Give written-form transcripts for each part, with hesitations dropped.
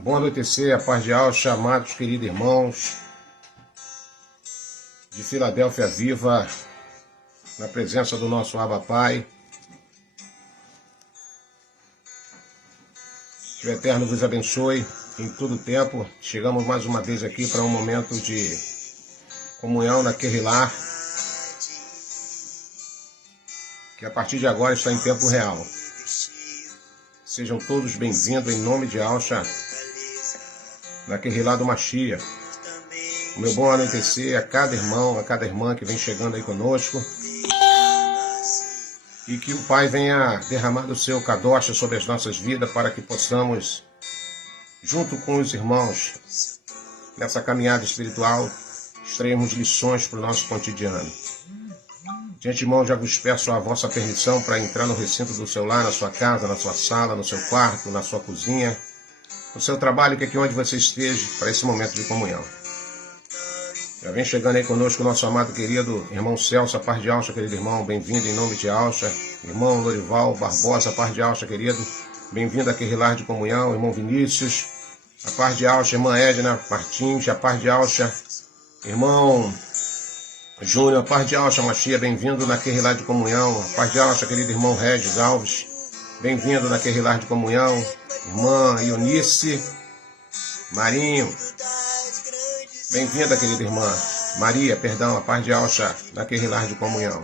Bom anoitecer, a paz de Alcha, amados, queridos irmãos de Filadélfia Viva, na presença do nosso Abba Pai. Que o Eterno vos abençoe em todo o tempo. Chegamos mais uma vez aqui para um momento de comunhão na Querrilar, que a partir de agora está em tempo real. Sejam todos bem-vindos em nome de Alcha, na Querrilar do Machia. O meu bom anoitecer a cada irmão, a cada irmã que vem chegando aí conosco. E que o Pai venha derramar o seu kadosh sobre as nossas vidas para que possamos, junto com os irmãos, nessa caminhada espiritual, extrairmos lições para o nosso cotidiano. De antemão, já vos peço a vossa permissão para entrar no recinto do seu lar, na sua casa, na sua sala, no seu quarto, na sua cozinha, no seu trabalho, que aqui onde você esteja, para esse momento de comunhão. Já vem chegando aí conosco o nosso amado querido irmão Celso, a paz de Alcha, querido irmão, bem-vindo em nome de Alcha. Irmão Lorival Barbosa, a paz de Alcha, querido, bem-vindo a Querrilar de Comunhão. Irmão Vinícius, a paz de Alcha. Irmã Edna Martins, a paz de Alcha. Irmão Júnior, a paz de Alcha, Machia, bem-vindo na Querrilar de Comunhão. A paz de Alcha, querido irmão Regis Alves, bem-vindo na Querrilar de Comunhão. Irmã Ionice Marinho, bem-vinda, querida irmã Maria, a paz de Alcha, na Querrilar de Comunhão.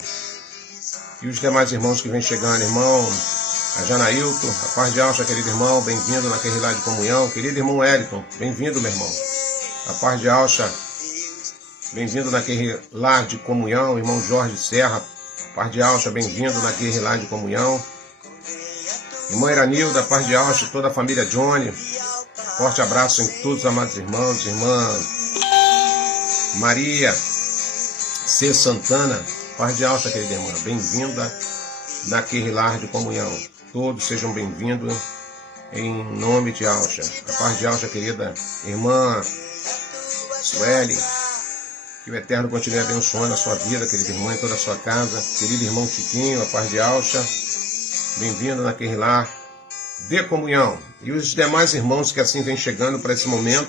E os demais irmãos que vêm chegando, irmão a Janailton, a paz de Alcha, querido irmão, bem-vindo na Querrilar de Comunhão. Querido irmão Eriton, bem-vindo, meu irmão. A paz de Alcha, bem-vindo na Querrilar de Comunhão. Irmão Jorge Serra, a paz de Alcha, bem-vindo na Querrilar de Comunhão. Irmã Iranilda, a paz de Alcha, toda a família Johnny. Forte abraço em todos os amados irmãos. Irmã Maria C. Santana, paz de Alcha, querida irmã, bem-vinda na Querrilar de Comunhão. Todos sejam bem-vindos em nome de Alcha. A paz de Alcha, querida irmã Sueli, que o Eterno continue abençoando a sua vida, querida irmã, e toda a sua casa. Querido irmão Chiquinho, a paz de Alcha, bem-vindo na Querrilar de Comunhão. E os demais irmãos que assim vêm chegando para esse momento.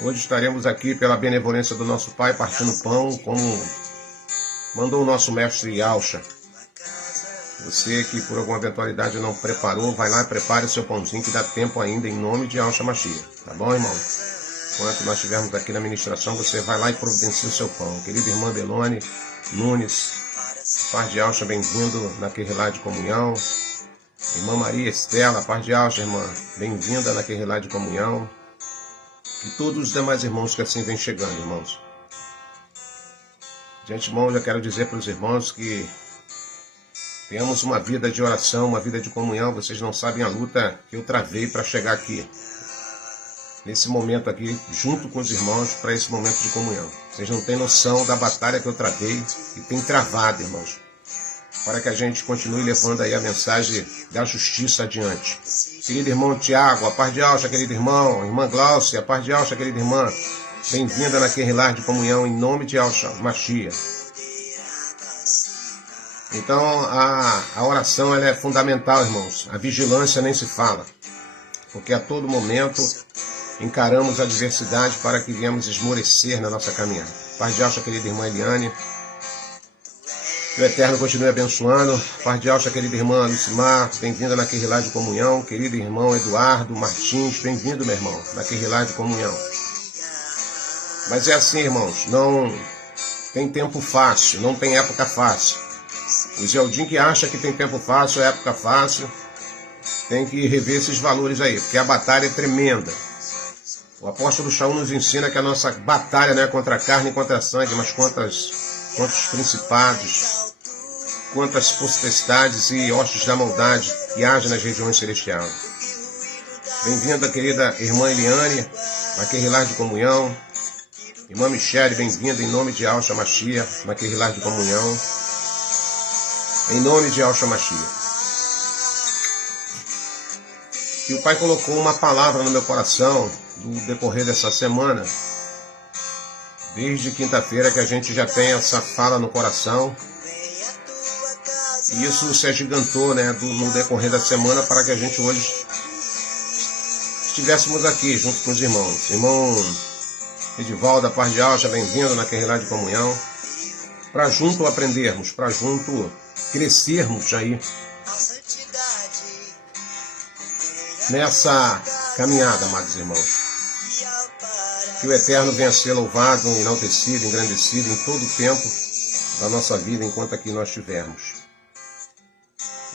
Hoje estaremos aqui pela benevolência do nosso Pai, partindo pão, como mandou o nosso mestre Alcha. Você que por alguma eventualidade não preparou, vai lá e prepare o seu pãozinho, que dá tempo ainda, em nome de Alcha Machia. Tá bom, irmão? Enquanto nós estivermos aqui na ministração, você vai lá e providencia o seu pão. Querida irmã Delone Nunes, paz de Alcha, bem-vindo na Querrilar de Comunhão. Irmã Maria Estela, paz de Alcha, irmã, bem-vinda na Querrilar de Comunhão. E todos os demais irmãos que assim vêm chegando, irmãos. De antemão, já quero dizer para os irmãos que tenhamos uma vida de oração, uma vida de comunhão. Vocês não sabem a luta que eu travei para chegar aqui, nesse momento aqui, junto com os irmãos, para esse momento de comunhão. Vocês não têm noção da batalha que eu travei e tem travado, irmãos, para que a gente continue levando aí a mensagem da justiça adiante. Querido irmão Tiago, a paz de Alcha, querido irmão. Irmã Glaucia, a paz de Alcha, querida irmã. Bem-vinda na Querrilar de Comunhão, em nome de Alcha Machia. Então, a oração ela é fundamental, irmãos. A vigilância nem se fala, porque a todo momento encaramos a adversidade para que viemos esmorecer na nossa caminhada. Paz de Alcha, querida irmã Eliane. Que o Eterno continue abençoando. Paz de Alcha, querida irmã Lucimar, bem-vinda na Querrilar de Comunhão. Querido irmão Eduardo Martins, bem-vindo, meu irmão, na Querrilar de Comunhão. Mas é assim, irmãos, não tem tempo fácil, não tem época fácil. O Zeldin que acha que tem tempo fácil, época fácil, tem que rever esses valores aí, porque a batalha é tremenda. O apóstolo Shaul nos ensina que a nossa batalha não é contra a carne e contra a sangue, mas contra os principados, contra as potestades e hostes da maldade que agem nas regiões celestiais. Bem-vinda, querida irmã Eliane, na Querrilar de Comunhão. Irmã Michele, bem-vinda em nome de Alcha Machia, na Querrilar de Comunhão. Em nome de Alcha Machia. E o Pai colocou uma palavra no meu coração do decorrer dessa semana. Desde quinta-feira que a gente já tem essa fala no coração. E isso se agigantou, né, no decorrer da semana para que a gente hoje estivéssemos aqui junto com os irmãos. Irmão Edivaldo da Paz de Alcha, bem-vindo na Querrilá de Comunhão, para junto aprendermos, para junto crescermos aí nessa caminhada, amados irmãos. Que o Eterno venha a ser louvado, enaltecido, engrandecido em todo o tempo da nossa vida, enquanto aqui nós estivermos.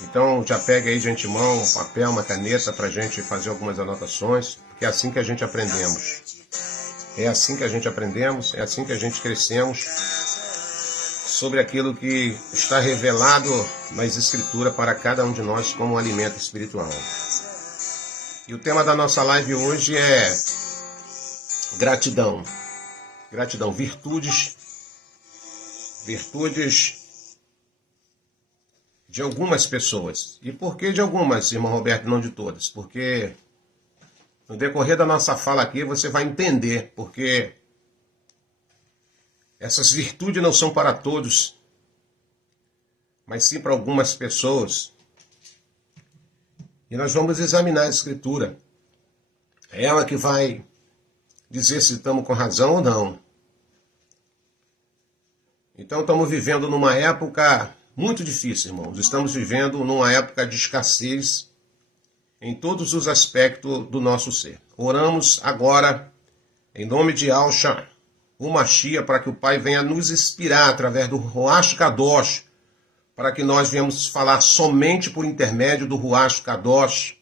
Então, já pega aí de antemão um papel, uma caneta, para a gente fazer algumas anotações, porque é assim que a gente aprendemos. É assim que a gente aprendemos, é assim que a gente crescemos sobre aquilo que está revelado nas Escrituras para cada um de nós como um alimento espiritual. E o tema da nossa live hoje é gratidão. Gratidão, virtudes de algumas pessoas. E por que de algumas, irmão Roberto, não de todas? Porque no decorrer da nossa fala aqui você vai entender porque essas virtudes não são para todos, mas sim para algumas pessoas. E nós vamos examinar a Escritura. É ela que vai dizer se estamos com razão ou não. Então estamos vivendo numa época muito difícil, irmãos. Estamos vivendo numa época de escassez em todos os aspectos do nosso ser. Oramos agora, em nome de Alcha, o Mashiach, para que o Pai venha nos inspirar através do Ruach Kadosh, para que nós venhamos falar somente por intermédio do Ruach Kadosh,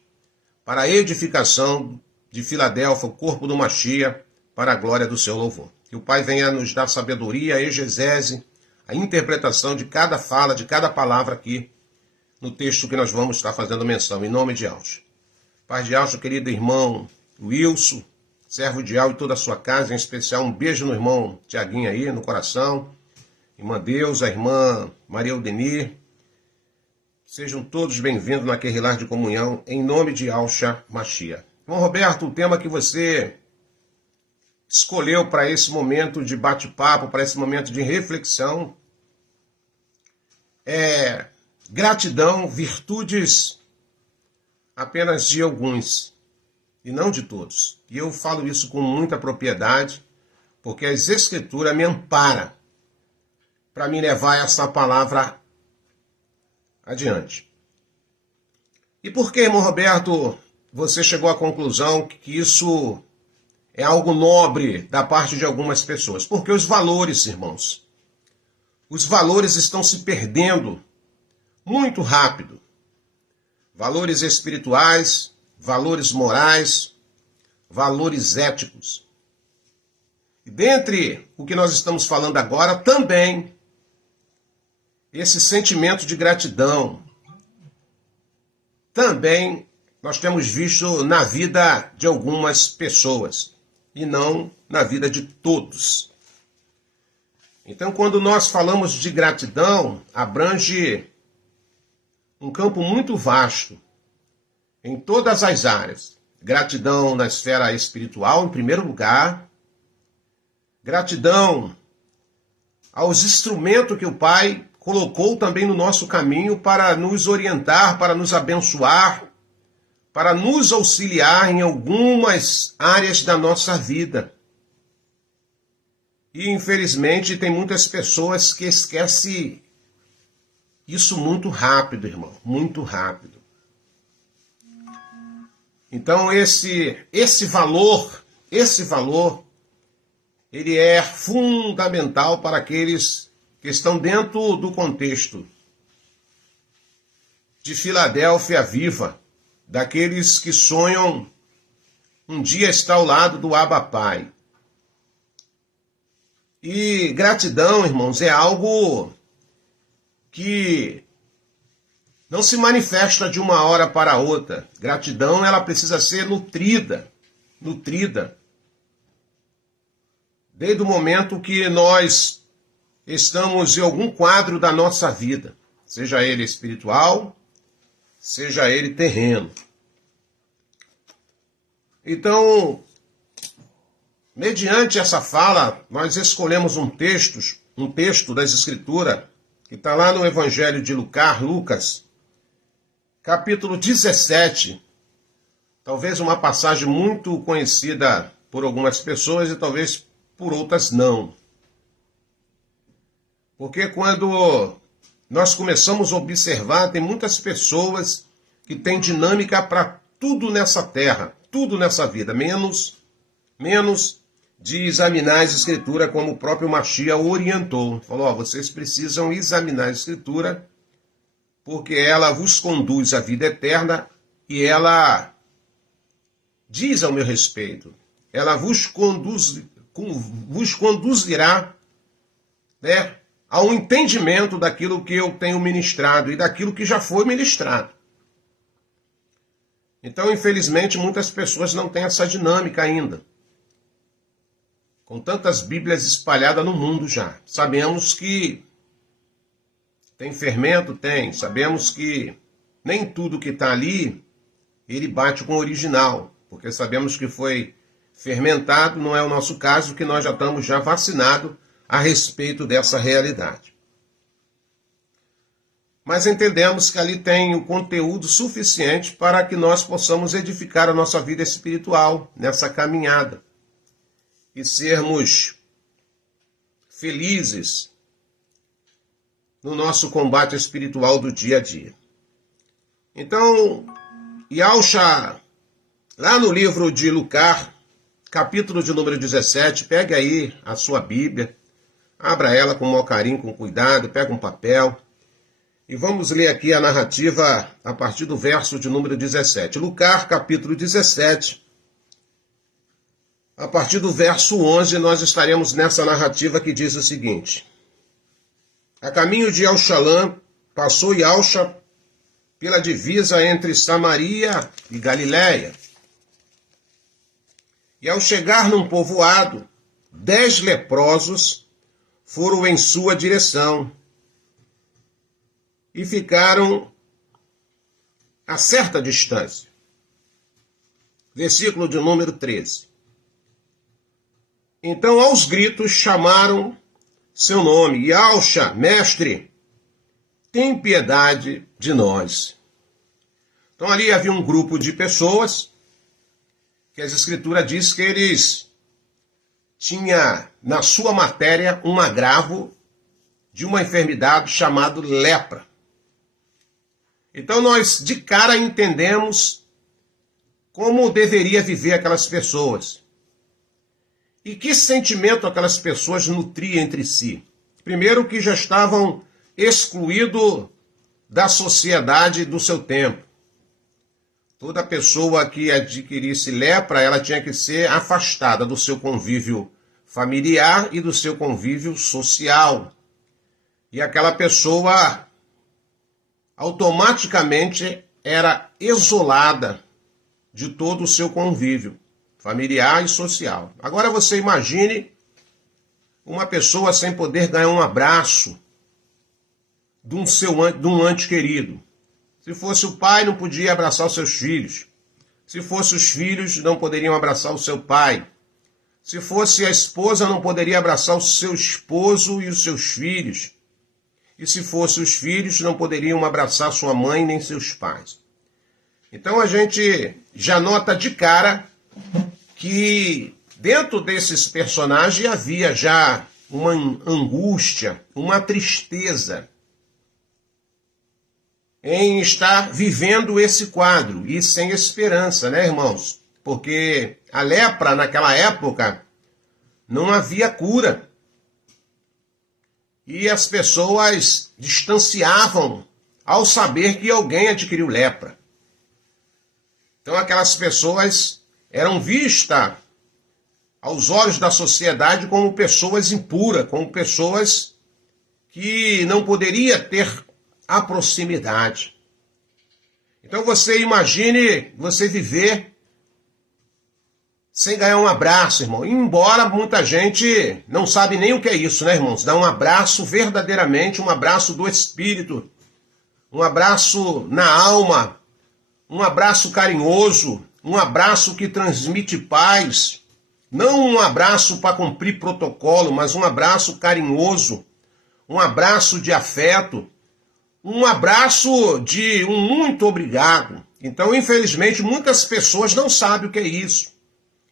para a edificação de Filadélfia, o corpo do Mashiach, para a glória do seu louvor. Que o Pai venha nos dar sabedoria, exegese, a interpretação de cada fala, de cada palavra aqui, no texto que nós vamos estar fazendo menção, em nome de Alcha. Pai de Alcha, querido irmão Wilson, servo de Al e toda a sua casa, em especial um beijo no irmão Tiaguinho aí, no coração, irmã Deus, a irmã Maria Udenir, sejam todos bem-vindos na Querrilá de Comunhão, em nome de Alcha Mashiach. Irmão Roberto, o tema que você escolheu para esse momento de bate-papo, para esse momento de reflexão, é gratidão, virtudes apenas de alguns, e não de todos. E eu falo isso com muita propriedade, porque as Escrituras me amparam para me levar essa palavra adiante. E por que, irmão Roberto, você chegou à conclusão que isso é algo nobre da parte de algumas pessoas? Porque os valores, irmãos, os valores estão se perdendo muito rápido. Valores espirituais, valores morais, valores éticos. E dentre o que nós estamos falando agora, também esse sentimento de gratidão. Também nós temos visto na vida de algumas pessoas e não na vida de todos. Então, quando nós falamos de gratidão, abrange um campo muito vasto em todas as áreas. Gratidão na esfera espiritual, em primeiro lugar. Gratidão aos instrumentos que o Pai colocou também no nosso caminho para nos orientar, para nos abençoar, para nos auxiliar em algumas áreas da nossa vida. E, infelizmente, tem muitas pessoas que esquecem isso muito rápido, irmão, muito rápido. Então, esse valor, ele é fundamental para aqueles que estão dentro do contexto de Filadélfia viva, daqueles que sonham um dia estar ao lado do Abba Pai. E gratidão, irmãos, é algo que não se manifesta de uma hora para outra. Gratidão, ela precisa ser nutrida. Desde o momento que nós estamos em algum quadro da nossa vida, seja ele espiritual, seja ele terreno. Então, mediante essa fala, nós escolhemos um texto das Escrituras, que está lá no Evangelho de Lucas, capítulo 17, Talvez uma passagem muito conhecida por algumas pessoas e talvez por outras não. Porque quando nós começamos a observar, tem muitas pessoas que têm dinâmica para tudo nessa terra, tudo nessa vida, menos de examinar as escrituras, como o próprio Mashiach orientou. Falou, vocês precisam examinar a escritura, porque ela vos conduz à vida eterna e ela diz ao meu respeito. Ela vos conduzirá, né, ao entendimento daquilo que eu tenho ministrado e daquilo que já foi ministrado. Então, infelizmente, muitas pessoas não têm essa dinâmica ainda. Com tantas Bíblias espalhadas no mundo já. Sabemos que tem fermento? Tem. Sabemos que nem tudo que está ali, ele bate com o original. Porque sabemos que foi fermentado, não é o nosso caso, que nós já estamos vacinados a respeito dessa realidade. Mas entendemos que ali tem o conteúdo suficiente para que nós possamos edificar a nossa vida espiritual nessa caminhada e sermos felizes no nosso combate espiritual do dia a dia. Então, Yahusha, lá no livro de Lucas, capítulo de número 17, pegue aí a sua Bíblia, abra ela com o maior carinho, com cuidado, pega um papel e vamos ler aqui a narrativa a partir do verso de número 17. Lucas, capítulo 17, a partir do verso 11, nós estaremos nessa narrativa que diz o seguinte. A caminho de Yahushalã, passou Yahusha pela divisa entre Samaria e Galiléia. E ao chegar num povoado, 10 leprosos foram em sua direção e ficaram a certa distância. Versículo de número 13. Então, aos gritos, chamaram seu nome. Yahusha, mestre, tem piedade de nós. Então, ali havia um grupo de pessoas que as escrituras diz que eles tinham na sua matéria um agravo de uma enfermidade chamada lepra. Então, nós de cara entendemos como deveria viver aquelas pessoas. E que sentimento aquelas pessoas nutriam entre si? Primeiro, que já estavam excluídos da sociedade do seu tempo. Toda pessoa que adquirisse lepra, ela tinha que ser afastada do seu convívio familiar e do seu convívio social. E aquela pessoa automaticamente era isolada de todo o seu convívio familiar e social. Agora você imagine uma pessoa sem poder ganhar um abraço de um ente querido. Se fosse o pai, não podia abraçar os seus filhos. Se fosse os filhos, não poderiam abraçar o seu pai. Se fosse a esposa, não poderia abraçar o seu esposo e os seus filhos. E se fosse os filhos, não poderiam abraçar sua mãe nem seus pais. Então a gente já nota de cara que dentro desses personagens havia já uma angústia, uma tristeza em estar vivendo esse quadro e sem esperança, né, irmãos? Porque a lepra naquela época não havia cura. E as pessoas distanciavam ao saber que alguém adquiriu lepra. Então aquelas pessoas eram vistas aos olhos da sociedade como pessoas impuras, como pessoas que não poderia ter a proximidade. Então você imagine você viver sem ganhar um abraço, irmão. Embora muita gente não sabe nem o que é isso, né, irmãos? Dar um abraço verdadeiramente, um abraço do espírito, um abraço na alma, um abraço carinhoso, um abraço que transmite paz. Não um abraço para cumprir protocolo, mas um abraço carinhoso, um abraço de afeto, um abraço de um muito obrigado. Então, infelizmente, muitas pessoas não sabem o que é isso.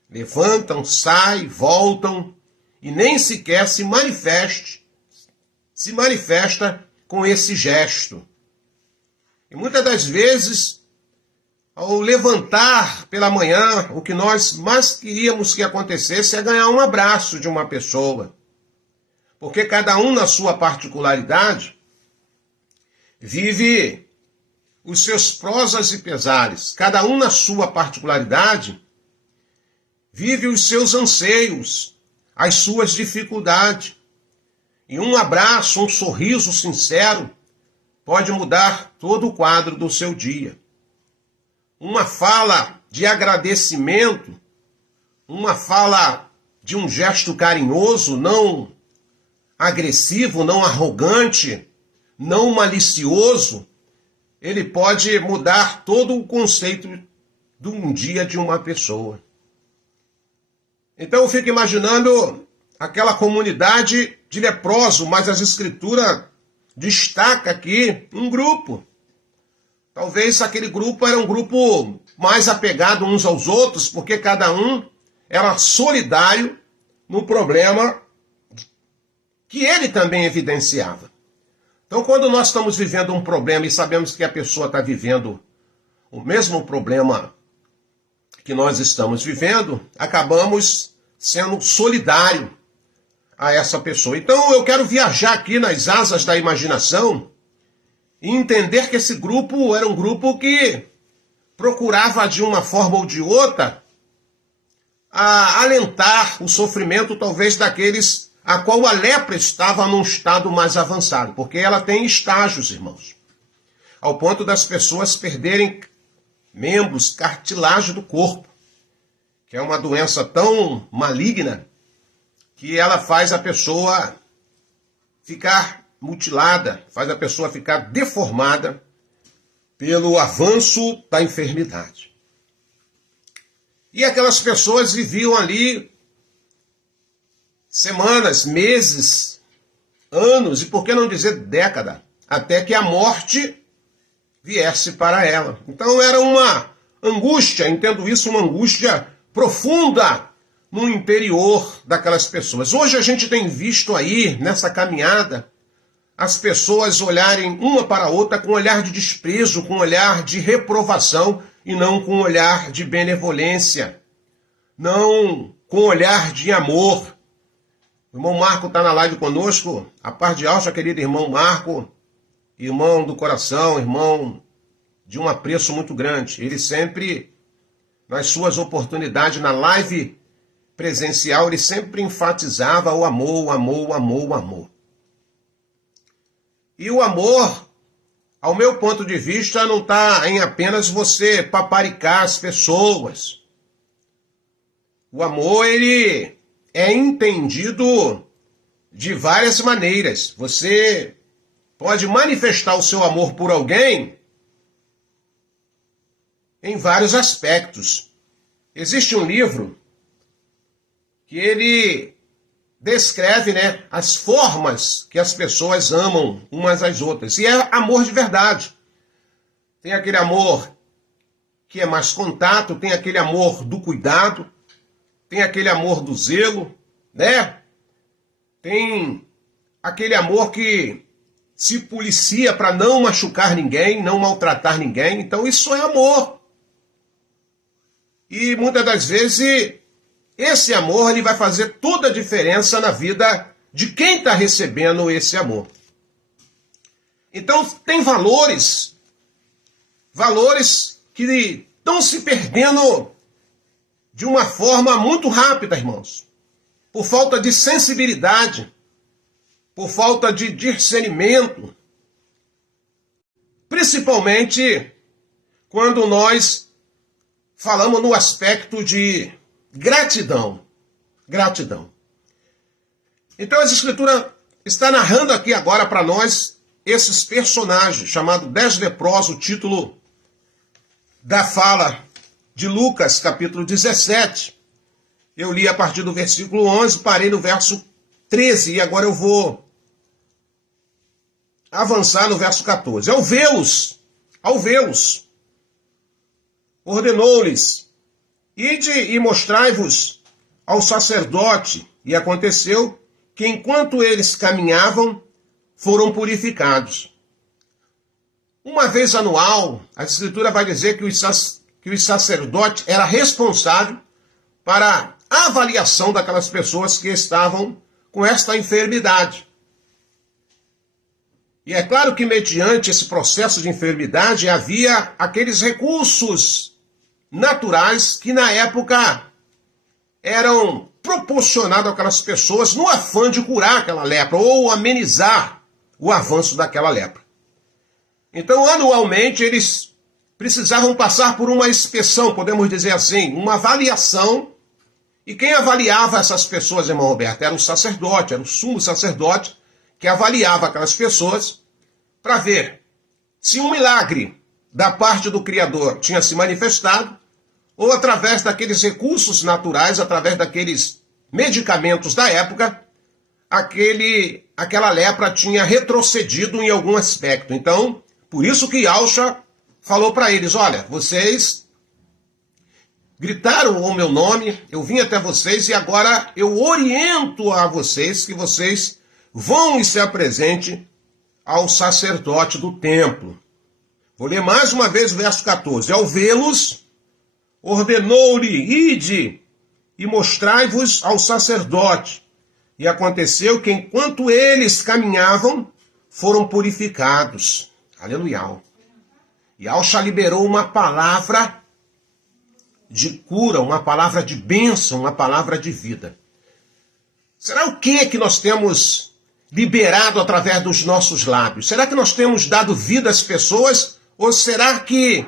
Levantam, saem, voltam e nem sequer se manifesta com esse gesto. E muitas das vezes, ao levantar pela manhã, o que nós mais queríamos que acontecesse é ganhar um abraço de uma pessoa. Porque cada um na sua particularidade vive os seus prosas e pesares. Cada um na sua particularidade vive os seus anseios, as suas dificuldades. E um abraço, um sorriso sincero pode mudar todo o quadro do seu dia. Uma fala de agradecimento, uma fala de um gesto carinhoso, não agressivo, não arrogante, não malicioso, ele pode mudar todo o conceito de um dia de uma pessoa. Então eu fico imaginando aquela comunidade de leprosos, mas as escrituras destacam aqui um grupo. Talvez aquele grupo era um grupo mais apegado uns aos outros, porque cada um era solidário no problema que ele também evidenciava. Então, quando nós estamos vivendo um problema e sabemos que a pessoa está vivendo o mesmo problema que nós estamos vivendo, acabamos sendo solidário a essa pessoa. Então, eu quero viajar aqui nas asas da imaginação e entender que esse grupo era um grupo que procurava, de uma forma ou de outra, alentar o sofrimento, talvez, daqueles a qual a lepra estava num estado mais avançado, porque ela tem estágios, irmãos, ao ponto das pessoas perderem membros, cartilagem do corpo, que é uma doença tão maligna que ela faz a pessoa ficar mutilada, faz a pessoa ficar deformada pelo avanço da enfermidade. E aquelas pessoas viviam ali semanas, meses, anos, e por que não dizer década, até que a morte viesse para ela. Então era uma angústia, entendo isso, uma angústia profunda no interior daquelas pessoas. Hoje a gente tem visto aí, nessa caminhada, as pessoas olharem uma para a outra com um olhar de desprezo, com um olhar de reprovação e não com um olhar de benevolência, não com um olhar de amor. O irmão Marco está na live conosco. A paz de alça, querido irmão Marco, irmão do coração, irmão de um apreço muito grande. Ele sempre, nas suas oportunidades, na live presencial, ele sempre enfatizava o amor, o amor, o amor, o amor. E o amor, ao meu ponto de vista, não está em apenas você paparicar as pessoas. O amor, ele é entendido de várias maneiras. Você pode manifestar o seu amor por alguém em vários aspectos. Existe um livro que ele descreve, as formas que as pessoas amam umas às outras. E é amor de verdade. Tem aquele amor que é mais contato, tem aquele amor do cuidado, tem aquele amor do zelo, Tem aquele amor que se policia para não machucar ninguém, não maltratar ninguém. Então isso é amor. E muitas das vezes esse amor ele vai fazer toda a diferença na vida de quem está recebendo esse amor. Então tem valores que estão se perdendo de uma forma muito rápida, irmãos. Por falta de sensibilidade, por falta de discernimento. Principalmente quando nós falamos no aspecto de gratidão. Gratidão. Então a Escritura está narrando aqui agora para nós esses personagens, chamado 10 leprosos, o título da fala de Lucas, capítulo 17. Eu li a partir do versículo 11, parei no verso 13 e agora eu vou avançar no verso 14. Ao vê-los, ordenou-lhes: ide e mostrai-vos ao sacerdote. E aconteceu que, enquanto eles caminhavam, foram purificados. Uma vez anual, a Escritura vai dizer que o sacerdote era responsável para a avaliação daquelas pessoas que estavam com esta enfermidade. E é claro que, mediante esse processo de enfermidade, havia aqueles recursos naturais que, na época, eram proporcionados àquelas pessoas no afã de curar aquela lepra ou amenizar o avanço daquela lepra. Então, anualmente, eles precisavam passar por uma inspeção, podemos dizer assim, uma avaliação. E quem avaliava essas pessoas, irmão Roberto, era o sacerdote, era o sumo sacerdote, que avaliava aquelas pessoas para ver se um milagre da parte do Criador tinha se manifestado, ou através daqueles recursos naturais, através daqueles medicamentos da época, aquela lepra tinha retrocedido em algum aspecto. Então, por isso que Yahshua falou para eles: olha, vocês gritaram o meu nome, eu vim até vocês e agora eu oriento a vocês que vocês vão e se apresentem ao sacerdote do templo. Vou ler mais uma vez o verso 14. Ao vê-los, ordenou-lhe: ide e mostrai-vos ao sacerdote. E aconteceu que, enquanto eles caminhavam, foram purificados. Aleluia. E Yahshua liberou uma palavra de cura, uma palavra de bênção, uma palavra de vida. Será o que nós temos liberado através dos nossos lábios? Será que nós temos dado vida às pessoas? Ou será que,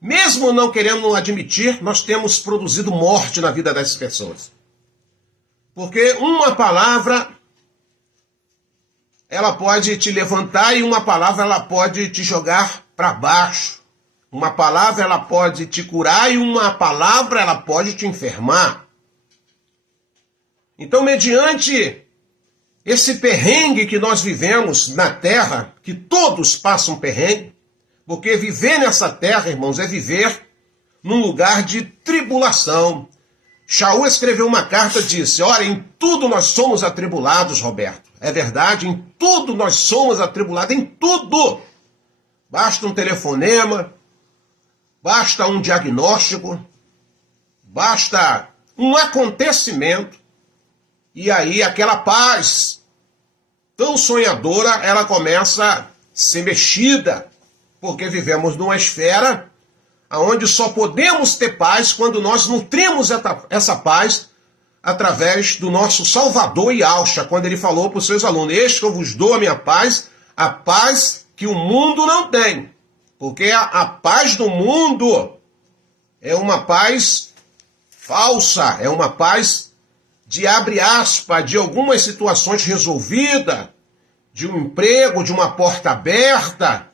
mesmo não querendo admitir, nós temos produzido morte na vida das pessoas? Porque uma palavra, ela pode te levantar e uma palavra, ela pode te jogar para baixo. Uma palavra, ela pode te curar e uma palavra, ela pode te enfermar. Então, mediante esse perrengue que nós vivemos na terra, que todos passam perrengue, porque viver nessa terra, irmãos, é viver num lugar de tribulação. Shaul escreveu uma carta e disse: olha, em tudo nós somos atribulados, Roberto. É verdade, em tudo nós somos atribulados, em tudo. Basta um telefonema, basta um diagnóstico, basta um acontecimento, e aí aquela paz tão sonhadora, ela começa a ser mexida, porque vivemos numa esfera onde só podemos ter paz quando nós nutrimos essa paz através do nosso Salvador Yahshua, quando ele falou para os seus alunos: eis que eu vos dou a paz que o mundo não tem. Porque a paz do mundo é uma paz falsa, é uma paz de, abre aspas, de algumas situações resolvidas, de um emprego, de uma porta aberta,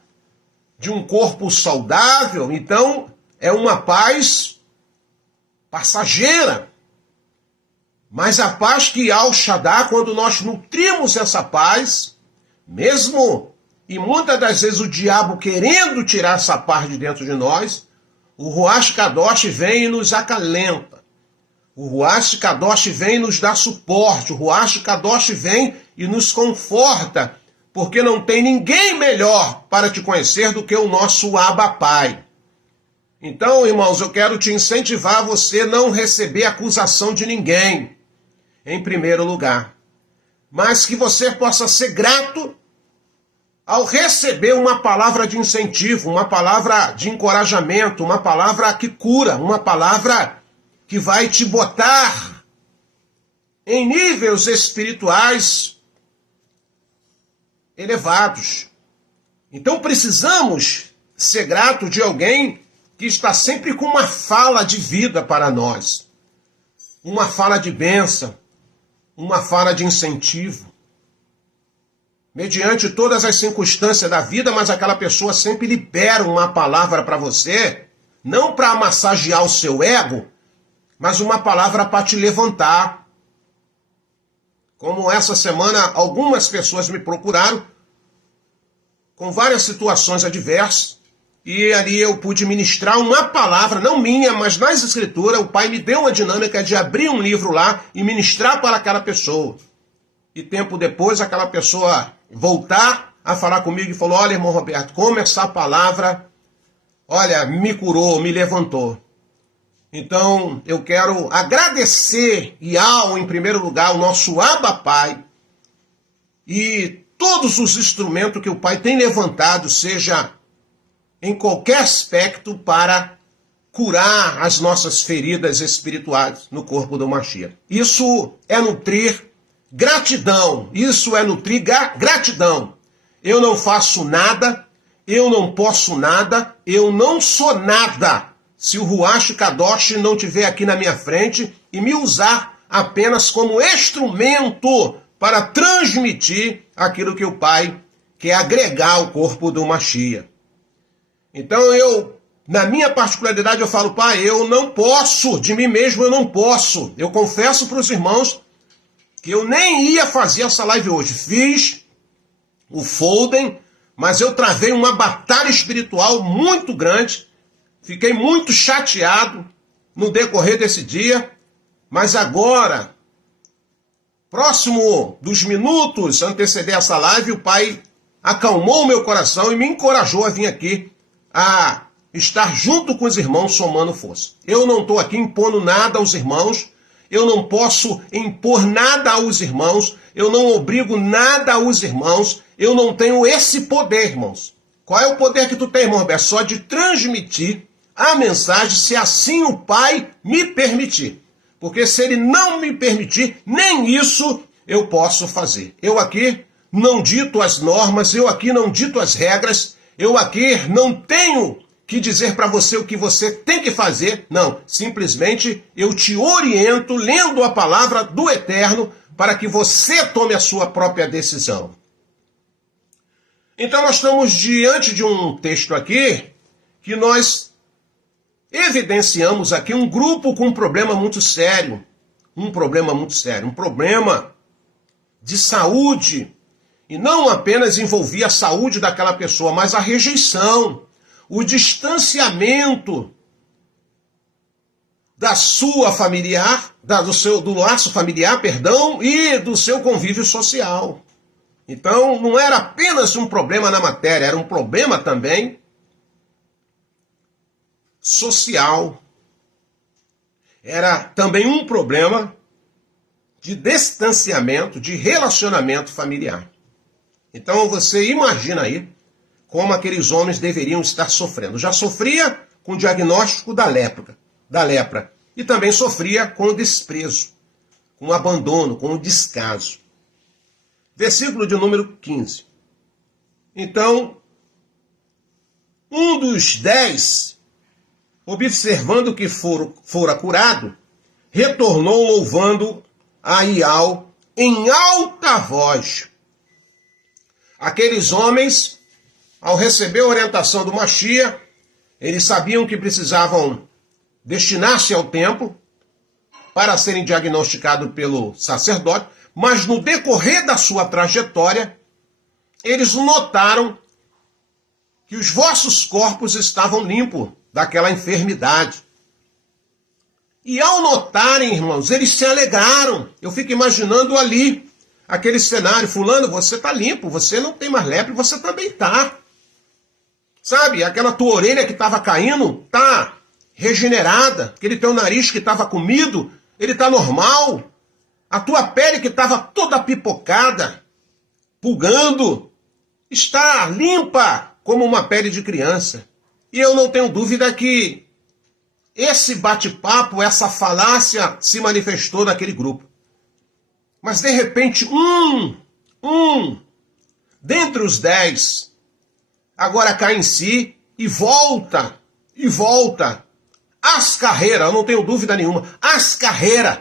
de um corpo saudável. Então, é uma paz passageira. Mas a paz que Yahshua dá, quando nós nutrimos essa paz, mesmo e muitas das vezes o diabo querendo tirar essa paz de dentro de nós, o Ruach Kadosh vem e nos acalenta. O Ruach Kadosh vem e nos dá suporte. O Ruach Kadosh vem e nos conforta, porque não tem ninguém melhor para te conhecer do que o nosso Abba Pai. Então, irmãos, eu quero te incentivar a você não receber acusação de ninguém, em primeiro lugar, mas que você possa ser grato ao receber uma palavra de incentivo, uma palavra de encorajamento, uma palavra que cura, uma palavra que vai te botar em níveis espirituais elevados. Então precisamos ser gratos de alguém que está sempre com uma fala de vida para nós, uma fala de bênção, uma fala de incentivo. Mediante todas as circunstâncias da vida, mas aquela pessoa sempre libera uma palavra para você, não para massagear o seu ego, mas uma palavra para te levantar. Como essa semana, algumas pessoas me procuraram com várias situações adversas, E ali eu pude ministrar uma palavra, não minha, mas nas escrituras, o Pai me deu uma dinâmica de abrir um livro lá e ministrar para aquela pessoa. E tempo depois, aquela pessoa voltar a falar comigo e falou: olha, irmão Roberto, como essa palavra, olha, me curou, me levantou. Então, eu quero agradecer, em primeiro lugar, o nosso Abba Pai e todos os instrumentos que o Pai tem levantado, seja em qualquer aspecto, para curar as nossas feridas espirituais no corpo do Mashiach. Isso é nutrir gratidão. Isso é nutrir gratidão. Eu não faço nada, eu não posso nada, eu não sou nada, se o Ruach Kadosh não estiver aqui na minha frente e me usar apenas como instrumento para transmitir aquilo que o Pai quer agregar ao corpo do Mashiach. Então na minha particularidade, eu falo: Pai, eu não posso, de mim mesmo eu não posso. Eu confesso para os irmãos que eu nem ia fazer essa live hoje. Fiz o Folden, mas eu travei uma batalha espiritual muito grande. Fiquei muito chateado no decorrer desse dia, mas agora, próximo dos minutos anteceder essa live, o Pai acalmou o meu coração e me encorajou a vir aqui a estar junto com os irmãos somando força. Eu não estou aqui impondo nada aos irmãos, eu não posso impor nada aos irmãos, eu não obrigo nada aos irmãos, eu não tenho esse poder, irmãos. Qual é o poder que tu tem, irmão Roberto? Só de transmitir a mensagem, se assim o Pai me permitir. Porque se Ele não me permitir, nem isso eu posso fazer. Eu aqui não dito as normas, eu aqui não dito as regras, eu aqui não tenho que dizer para você o que você tem que fazer. Não, simplesmente eu te oriento lendo a palavra do Eterno para que você tome a sua própria decisão. Então nós estamos diante de um texto aqui que nós evidenciamos aqui um grupo com um problema muito sério. Um problema muito sério, um problema de saúde. E não apenas envolvia a saúde daquela pessoa, mas a rejeição, o distanciamento da sua familiar, do laço familiar, e do seu convívio social. Então, não era apenas um problema na matéria, era um problema também social. Era também um problema de distanciamento, de relacionamento familiar. Então, você imagina aí como aqueles homens deveriam estar sofrendo. Já sofria com o diagnóstico da lepra. E também sofria com o desprezo, com o abandono, com o descaso. Versículo de número 15. Então, um dos 10, observando que fora curado, retornou louvando a Ial em alta voz. Aqueles homens, ao receber a orientação do Mashiach, eles sabiam que precisavam destinar-se ao templo para serem diagnosticados pelo sacerdote, mas no decorrer da sua trajetória, eles notaram que os vossos corpos estavam limpos daquela enfermidade. E ao notarem, irmãos, eles se alegraram. Eu fico imaginando ali aquele cenário: fulano, você está limpo, você não tem mais lepra, você também está. Sabe, aquela tua orelha que estava caindo, está regenerada. Aquele teu nariz que estava comido, ele está normal. A tua pele que estava toda pipocada, pulgando, está limpa como uma pele de criança. E eu não tenho dúvida que esse bate-papo, essa falácia se manifestou naquele grupo. Mas de repente, dentre os 10, agora cai em si e volta às carreiras, eu não tenho dúvida nenhuma, às carreiras,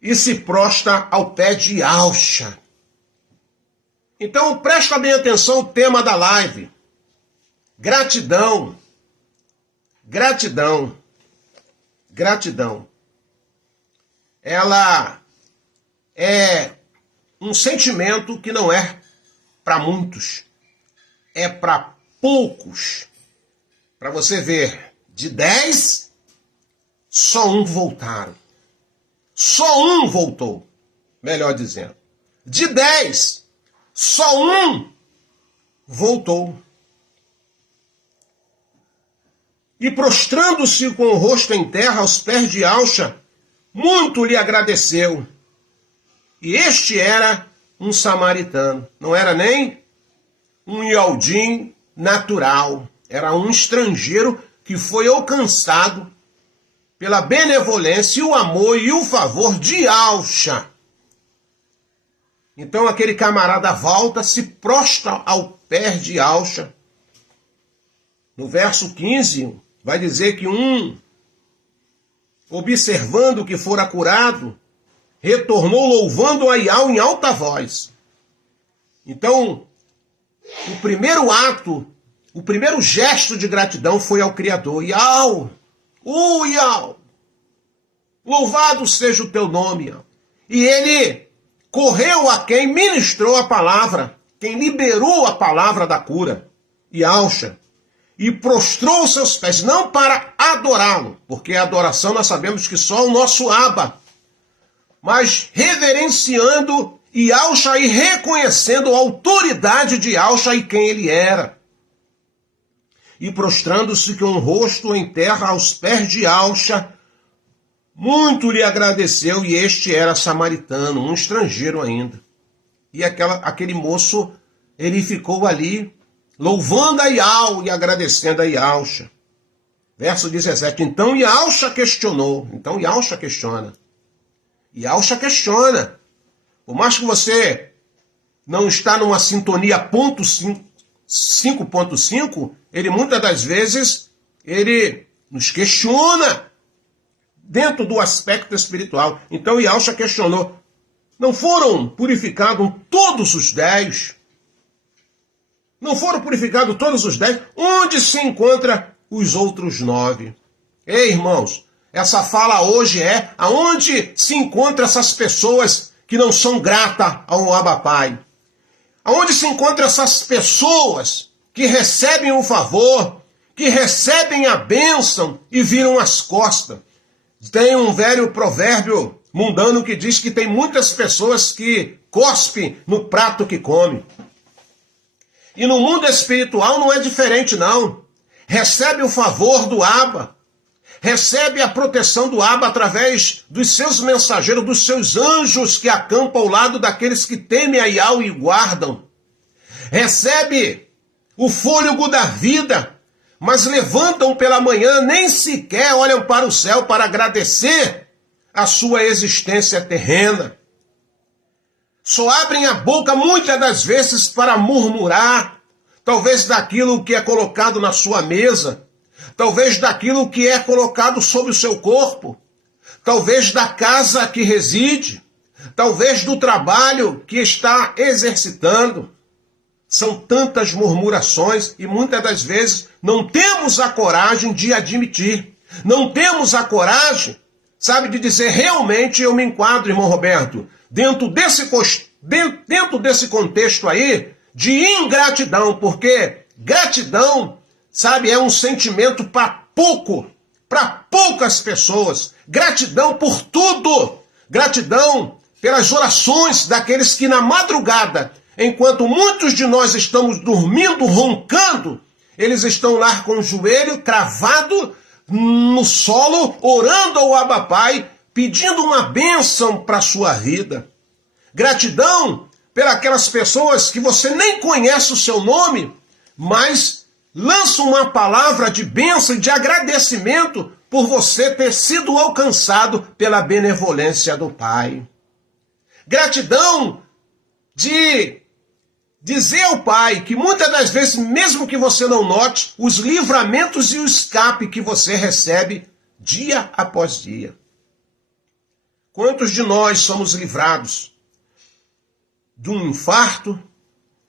e se prostra ao pé de Alcha. Então presta bem atenção ao tema da live: gratidão. Gratidão. Gratidão. Ela é um sentimento que não é para muitos, é para poucos. Para você ver, de 10, só um voltaram. Só um voltou, melhor dizendo. De 10, só um voltou. E prostrando-se com o rosto em terra aos pés de Alcha, muito lhe agradeceu. E este era um samaritano, não era nem um Yaldim natural, era um estrangeiro que foi alcançado pela benevolência, o amor e o favor de Alcha. Então aquele camarada volta, se prostra ao pé de Alcha. No verso 15, vai dizer que observando que fora curado, retornou louvando a Iau em alta voz. Então, o primeiro ato, o primeiro gesto de gratidão foi ao Criador. Iau! Iau! Louvado seja o teu nome, Iau. E ele correu a quem ministrou a palavra, quem liberou a palavra da cura, Alcha, e prostrou seus pés, não para adorá-lo, porque a adoração nós sabemos que só o nosso Abba, mas reverenciando Alcha e reconhecendo a autoridade de Alcha e quem ele era. E prostrando-se com o rosto em terra aos pés de Alcha, muito lhe agradeceu, e este era samaritano, um estrangeiro ainda. E aquele moço, ele ficou ali, louvando a Iau e agradecendo a Alcha. Verso 17, então Alcha questionou. Então Alcha questiona. Alcha questiona. Por mais que você não está numa sintonia 5.5, ele muitas das vezes, ele nos questiona dentro do aspecto espiritual. Então Alcha questionou. Não foram purificados todos os 10? Não foram purificados todos os 10? Onde se encontram os outros 9? Ei, irmãos, essa fala hoje é aonde se encontram essas pessoas que não são gratas ao Abba Pai? Aonde se encontram essas pessoas que recebem o favor, que recebem a bênção e viram as costas? Tem um velho provérbio mundano que diz que tem muitas pessoas que cospem no prato que come. E no mundo espiritual não é diferente, não. Recebe o favor do Abba, recebe a proteção do Abba através dos seus mensageiros, dos seus anjos que acampam ao lado daqueles que temem a Iau e guardam. Recebe o fôlego da vida, mas levantam pela manhã, nem sequer olham para o céu para agradecer a sua existência terrena. Só abrem a boca muitas das vezes para murmurar, talvez daquilo que é colocado na sua mesa, talvez daquilo que é colocado sobre o seu corpo, talvez da casa que reside, talvez do trabalho que está exercitando. São tantas murmurações e muitas das vezes não temos a coragem de admitir, não temos a coragem, sabe, de dizer realmente eu me enquadro, irmão Roberto, dentro desse contexto aí de ingratidão, porque gratidão, sabe, é um sentimento para poucas pessoas. Gratidão por tudo. Gratidão pelas orações daqueles que na madrugada, enquanto muitos de nós estamos dormindo, roncando, eles estão lá com o joelho cravado no solo, orando ao Abba Pai, pedindo uma bênção para a sua vida. Gratidão pelas pessoas que você nem conhece o seu nome, mas lançam uma palavra de bênção e de agradecimento por você ter sido alcançado pela benevolência do Pai. Gratidão de dizer ao Pai que muitas das vezes, mesmo que você não note, os livramentos e o escape que você recebe dia após dia. Quantos de nós somos livrados de um infarto,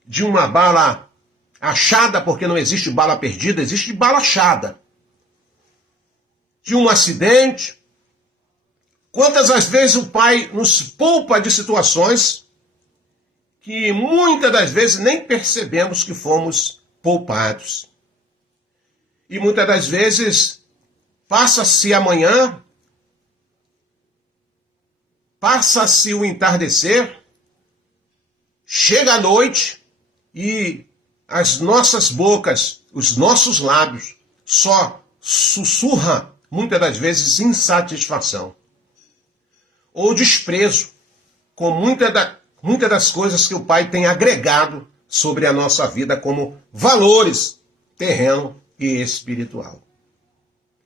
de uma bala achada, porque não existe bala perdida, existe bala achada, de um acidente? Quantas as vezes o Pai nos poupa de situações que muitas das vezes nem percebemos que fomos poupados. E muitas das vezes passa-se amanhã, passa-se o entardecer, chega a noite e as nossas bocas, os nossos lábios, só sussurra, muitas das vezes, insatisfação ou desprezo com muitas das coisas que o Pai tem agregado sobre a nossa vida como valores terreno e espiritual.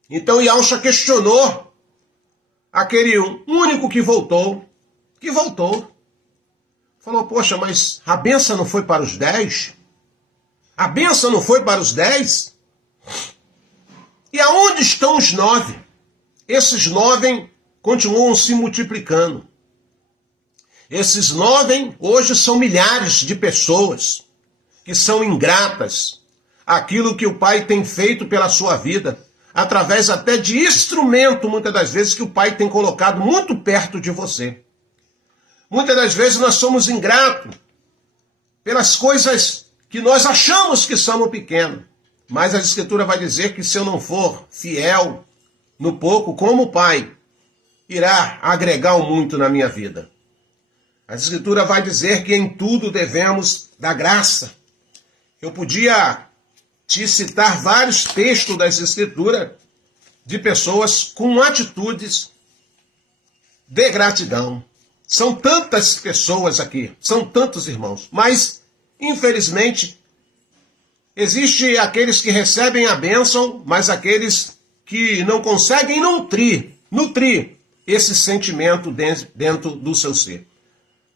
Então Yahusha questionou aquele único que voltou. Falou, poxa, mas a bênção não foi para os 10? A bênção não foi para os 10? E aonde estão os 9? Esses 9 continuam se multiplicando. Esses 9 hoje são milhares de pessoas que são ingratas àquilo que o Pai tem feito pela sua vida, através até de instrumento, muitas das vezes, que o Pai tem colocado muito perto de você. Muitas das vezes nós somos ingratos pelas coisas que nós achamos que somos pequenos. Mas a Escritura vai dizer que se eu não for fiel no pouco, como o Pai irá agregar o muito na minha vida. A Escritura vai dizer que em tudo devemos dar graça. Eu podia te citar vários textos das Escrituras de pessoas com atitudes de gratidão. São tantas pessoas aqui, são tantos irmãos, mas, infelizmente, existe aqueles que recebem a bênção, mas aqueles que não conseguem nutrir esse sentimento dentro do seu ser.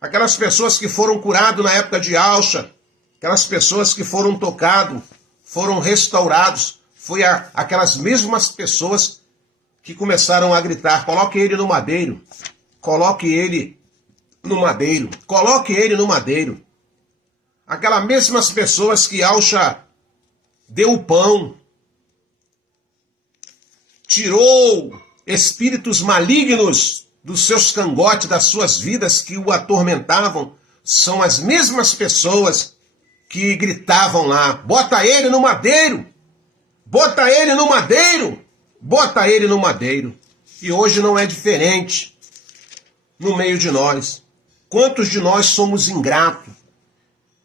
Aquelas pessoas que foram curadas na época de Yahusha, aquelas pessoas que foram tocadas, foram restaurados, foi aquelas mesmas pessoas que começaram a gritar, coloque ele no madeiro, coloque ele no madeiro, coloque ele no madeiro. Aquelas mesmas pessoas que Yahusha deu o pão, tirou espíritos malignos dos seus cangotes, das suas vidas que o atormentavam, são as mesmas pessoas que gritavam lá, bota ele no madeiro, bota ele no madeiro, bota ele no madeiro. E hoje não é diferente no meio de nós. Quantos de nós somos ingratos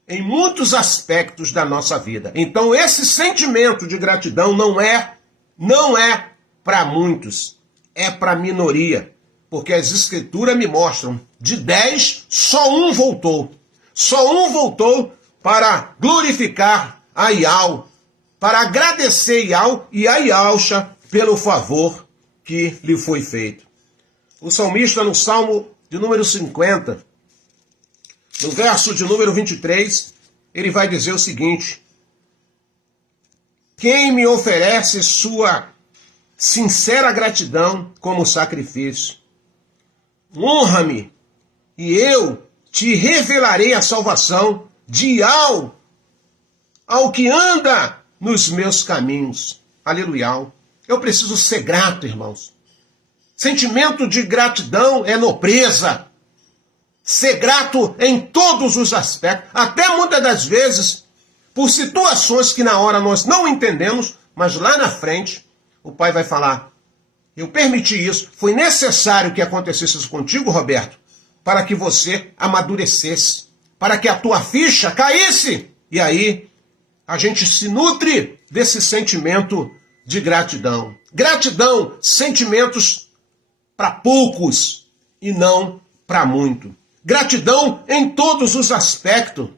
em muitos aspectos da nossa vida? Então esse sentimento de gratidão não é para muitos, é para a minoria. Porque as Escrituras me mostram, de 10, só um voltou. Só um voltou para glorificar a Yahweh, para agradecer Yahweh e a Yahusha pelo favor que lhe foi feito. O salmista, no Salmo de número 50, no verso de número 23, ele vai dizer o seguinte: quem me oferece sua sincera gratidão como sacrifício, honra-me, e eu te revelarei a salvação de ao que anda nos meus caminhos. Aleluia. Eu preciso ser grato, irmãos. Sentimento de gratidão é nobreza. Ser grato em todos os aspectos, até muitas das vezes por situações que na hora nós não entendemos, mas lá na frente o Pai vai falar: eu permiti isso, foi necessário que acontecesse isso contigo, Roberto, para que você amadurecesse, para que a tua ficha caísse. E aí a gente se nutre desse sentimento de gratidão. Gratidão, sentimentos para poucos e não para muito. Gratidão em todos os aspectos.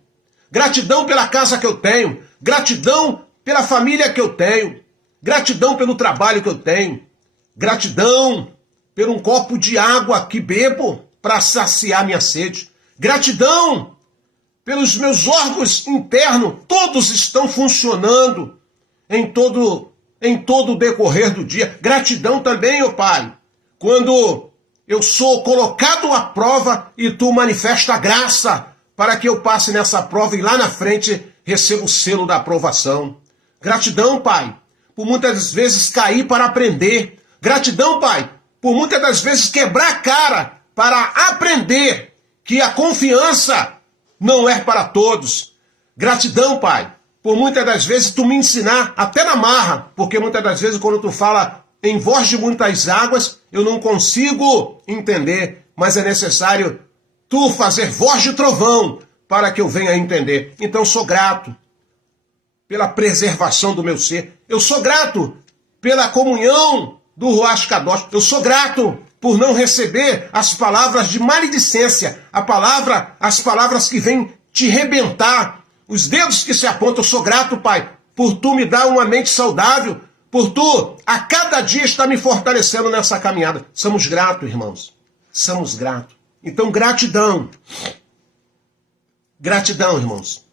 Gratidão pela casa que eu tenho. Gratidão pela família que eu tenho. Gratidão pelo trabalho que eu tenho. Gratidão por um copo de água que bebo para saciar minha sede. Gratidão pelos meus órgãos internos. Todos estão funcionando em todo o decorrer do dia. Gratidão também, ó Pai, quando eu sou colocado à prova e tu manifesta a graça para que eu passe nessa prova e lá na frente receba o selo da aprovação. Gratidão, Pai, por muitas vezes cair para aprender. Gratidão, Pai, por muitas das vezes quebrar a cara para aprender que a confiança não é para todos. Gratidão, Pai, por muitas das vezes tu me ensinar até na marra, porque muitas das vezes quando tu fala em voz de muitas águas, eu não consigo entender, mas é necessário tu fazer voz de trovão para que eu venha a entender. Então sou grato pela preservação do meu ser, eu sou grato pela comunhão do Ruach Kadosh, eu sou grato por não receber as palavras de maledicência, as palavras que vêm te rebentar, os dedos que se apontam. Eu sou grato, Pai, por tu me dar uma mente saudável, por tu a cada dia estar me fortalecendo nessa caminhada. Somos gratos, irmãos, somos gratos. Então, gratidão. Gratidão, irmãos,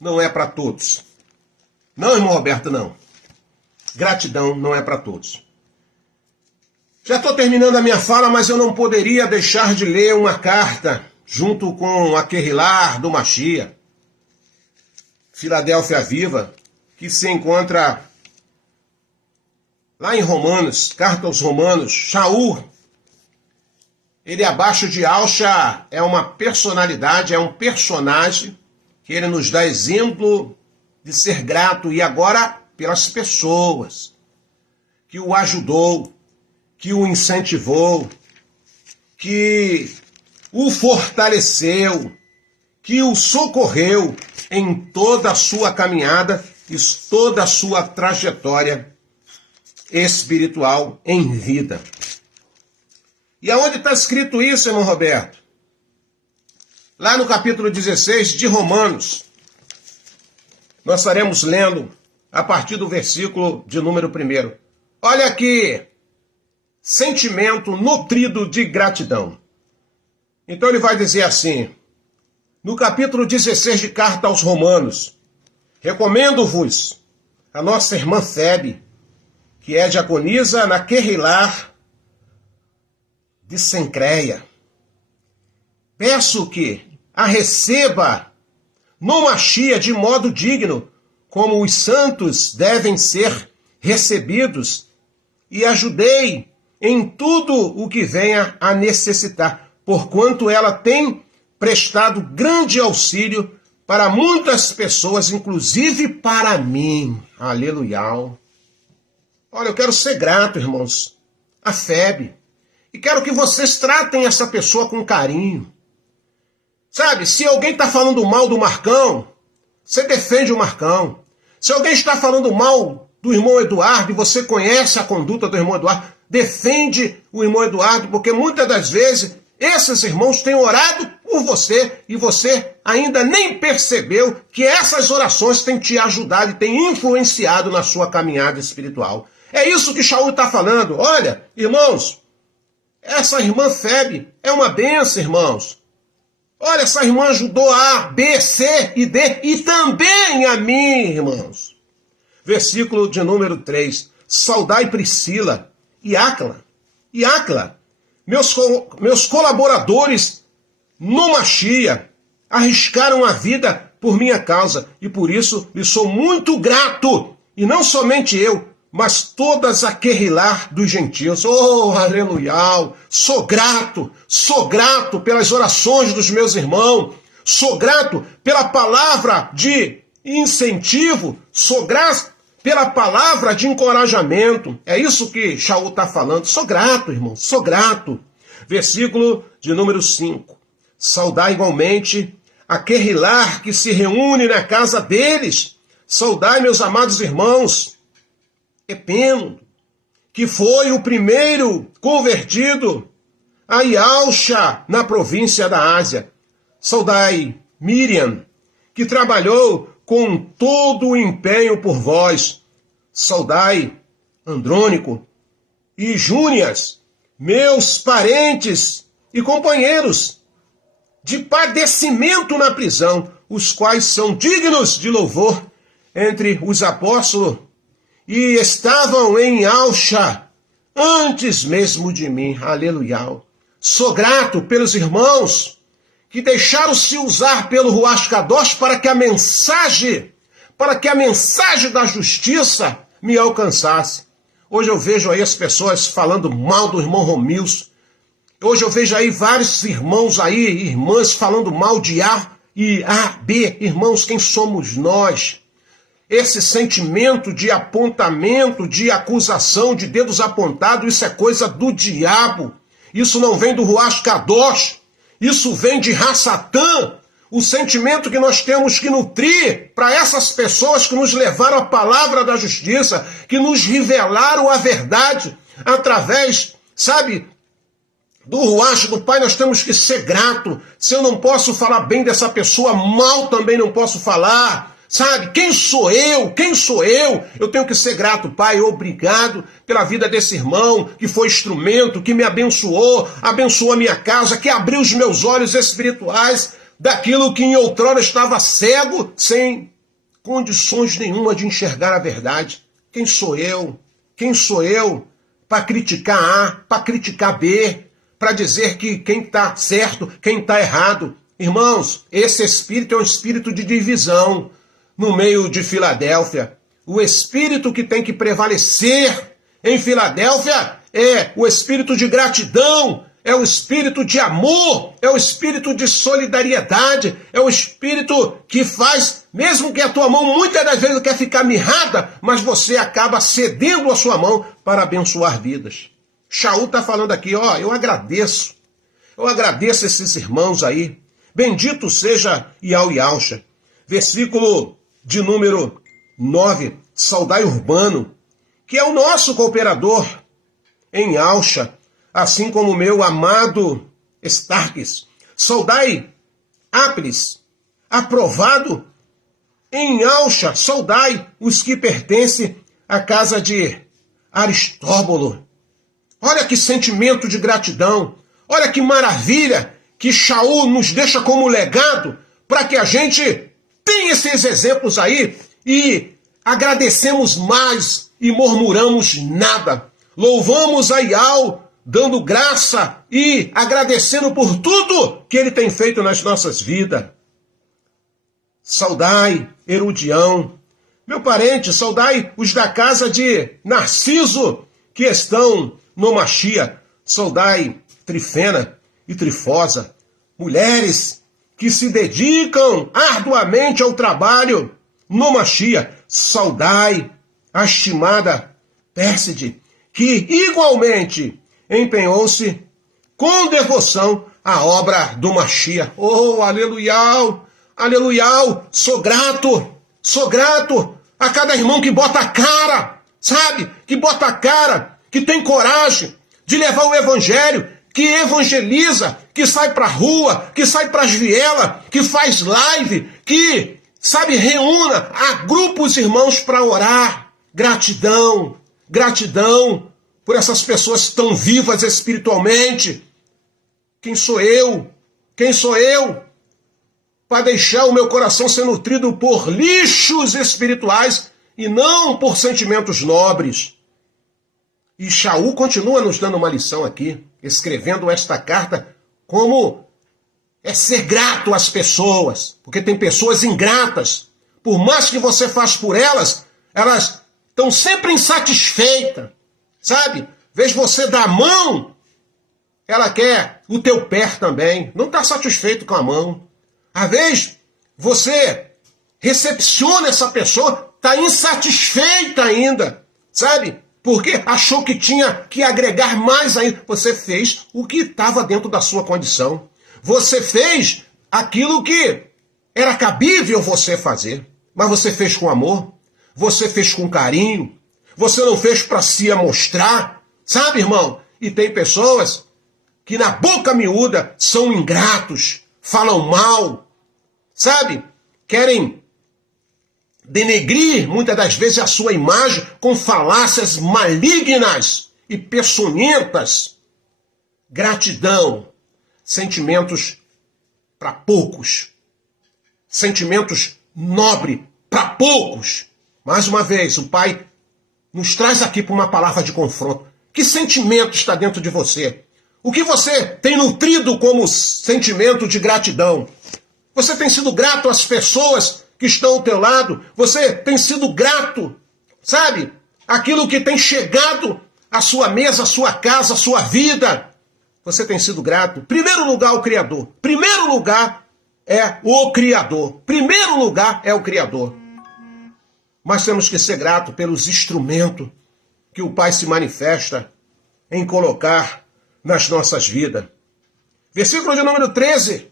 não é para todos. Não, irmão Roberto, não. Gratidão não é para todos. Já estou terminando a minha fala, mas eu não poderia deixar de ler uma carta junto com a Querilar do Mashiach, Filadélfia Viva, que se encontra lá em Romanos, carta aos Romanos. Shaul, ele abaixo de Alcha é uma personalidade, é um personagem que ele nos dá exemplo de ser grato, e agora pelas pessoas que o ajudou, que o incentivou, que o fortaleceu, que o socorreu em toda a sua caminhada e toda a sua trajetória espiritual em vida. E aonde está escrito isso, irmão Roberto? Lá no capítulo 16 de Romanos. Nós estaremos lendo a partir do versículo de número 1. Olha aqui, sentimento nutrido de gratidão. Então ele vai dizer assim, no capítulo 16 de Carta aos Romanos: recomendo-vos a nossa irmã Febe, que é diaconisa na Querilar de Sencreia. Peço que a receba no Mashiach de modo digno, como os santos devem ser recebidos, e ajudei em tudo o que venha a necessitar, porquanto ela tem prestado grande auxílio para muitas pessoas, inclusive para mim. Aleluia. Olha, eu quero ser grato, irmãos, a Febe, e quero que vocês tratem essa pessoa com carinho. Sabe, se alguém está falando mal do Marcão, você defende o Marcão. Se alguém está falando mal do irmão Eduardo e você conhece a conduta do irmão Eduardo, defende o irmão Eduardo, porque muitas das vezes esses irmãos têm orado por você e você ainda nem percebeu que essas orações têm te ajudado e têm influenciado na sua caminhada espiritual. É isso que Shaul está falando. Olha, irmãos, essa irmã Febe é uma bênção, irmãos. Olha, essa irmã ajudou a B, C e D e também a mim, irmãos. Versículo de número 3. Saudai Priscila e Áquila. Meus colaboradores no Mashiach arriscaram a vida por minha causa e por isso lhes sou muito grato. E não somente eu, mas todas a Querilar dos gentios. Oh, aleluia! Sou grato pelas orações dos meus irmãos, sou grato pela palavra de incentivo, sou grato pela palavra de encorajamento. É isso que Shaul está falando. Sou grato, irmão, sou grato. Versículo de número 5. Saudai igualmente a Querilar que se reúne na casa deles. Saudai, meus amados irmãos, Epeno, que foi o primeiro convertido a Yalcha na província da Ásia. Saudai Miriam, que trabalhou com todo o empenho por vós. Saudai Andrônico e Júnias, meus parentes e companheiros de padecimento na prisão, os quais são dignos de louvor entre os apóstolos, e estavam em Alcha antes mesmo de mim. Aleluia. Sou grato pelos irmãos que deixaram-se usar pelo Ruach Kadosh para que a mensagem da justiça me alcançasse. Hoje eu vejo aí as pessoas falando mal do irmão Romilson. Hoje eu vejo aí vários irmãos aí, irmãs falando mal de A e A, B. Irmãos, quem somos nós? Esse sentimento de apontamento, de acusação, de dedos apontados, isso é coisa do diabo. Isso não vem do Ruach Kadosh, isso vem de Hassatã. O sentimento que nós temos que nutrir para essas pessoas que nos levaram a palavra da justiça, que nos revelaram a verdade através, sabe, do Ruach do Pai. Nós temos que ser grato. Se eu não posso falar bem dessa pessoa, mal também não posso falar. Sabe, quem sou eu? Quem sou eu? Eu tenho que ser grato, Pai, obrigado pela vida desse irmão, que foi instrumento, que me abençoou a minha casa, que abriu os meus olhos espirituais daquilo que em outrora estava cego, sem condições nenhuma de enxergar a verdade. Quem sou eu? Quem sou eu para criticar A, para criticar B, para dizer que quem está certo, quem está errado? Irmãos, esse espírito é um espírito de divisão. No meio de Filadélfia, o espírito que tem que prevalecer em Filadélfia é o espírito de gratidão, é o espírito de amor, é o espírito de solidariedade, é o espírito que faz, mesmo que a tua mão muitas das vezes quer ficar mirrada, mas você acaba cedendo a sua mão para abençoar vidas. Shaul está falando aqui, eu agradeço esses irmãos aí, bendito seja Yau Yausha. Versículo de número 9, Saudai Urbano, que é o nosso cooperador em Yausha, assim como o meu amado Starkes. Saudai Aplis, aprovado em Yausha. Saudai os que pertencem à casa de Aristóbulo. Olha que sentimento de gratidão. Olha que maravilha que Shaul nos deixa como legado para que a gente tem esses exemplos aí e agradecemos mais e murmuramos nada. Louvamos a Yau, dando graça e agradecendo por tudo que ele tem feito nas nossas vidas. Saudai Erudião, meu parente, saudai os da casa de Narciso que estão no Machia. Saudai Trifena e Trifosa, mulheres que se dedicam arduamente ao trabalho no Machia. Saudai a estimada Pérside, que igualmente empenhou-se com devoção à obra do Machia. Oh, aleluia, aleluia, sou grato a cada irmão que bota a cara, sabe? Que bota a cara, que tem coragem de levar o evangelho, que evangeliza, que sai para a rua, que sai para as vielas, que faz live, que, sabe, reúna, agrupa os irmãos para orar. Gratidão, gratidão por essas pessoas tão vivas espiritualmente. Quem sou eu? Quem sou eu para deixar o meu coração ser nutrido por lixos espirituais e não por sentimentos nobres? E Shaul continua nos dando uma lição aqui, escrevendo esta carta, como é ser grato às pessoas, porque tem pessoas ingratas. Por mais que você faça por elas, elas estão sempre insatisfeitas, sabe? Vês você dar a mão, ela quer o teu pé também, não está satisfeito com a mão. Às vezes, você recepciona essa pessoa, está insatisfeita ainda, sabe? Porque achou que tinha que agregar mais ainda. Você fez o que estava dentro da sua condição. Você fez aquilo que era cabível você fazer. Mas você fez com amor. Você fez com carinho. Você não fez para se amostrar. Sabe, irmão? E tem pessoas que na boca miúda são ingratos. Falam mal. Sabe? Querem denegrir, muitas das vezes, a sua imagem com falácias malignas e peçonhentas. Gratidão, sentimentos para poucos. Sentimentos nobres para poucos. Mais uma vez, o Pai nos traz aqui para uma palavra de confronto. Que sentimento está dentro de você? O que você tem nutrido como sentimento de gratidão? Você tem sido grato às pessoas que estão ao teu lado? Você tem sido grato, sabe? Aquilo que tem chegado à sua mesa, à sua casa, à sua vida. Você tem sido grato? Primeiro lugar, o Criador. Primeiro lugar é o Criador. Primeiro lugar é o Criador. mas temos que ser gratos pelos instrumentos que o Pai se manifesta em colocar nas nossas vidas. Versículo de número 13.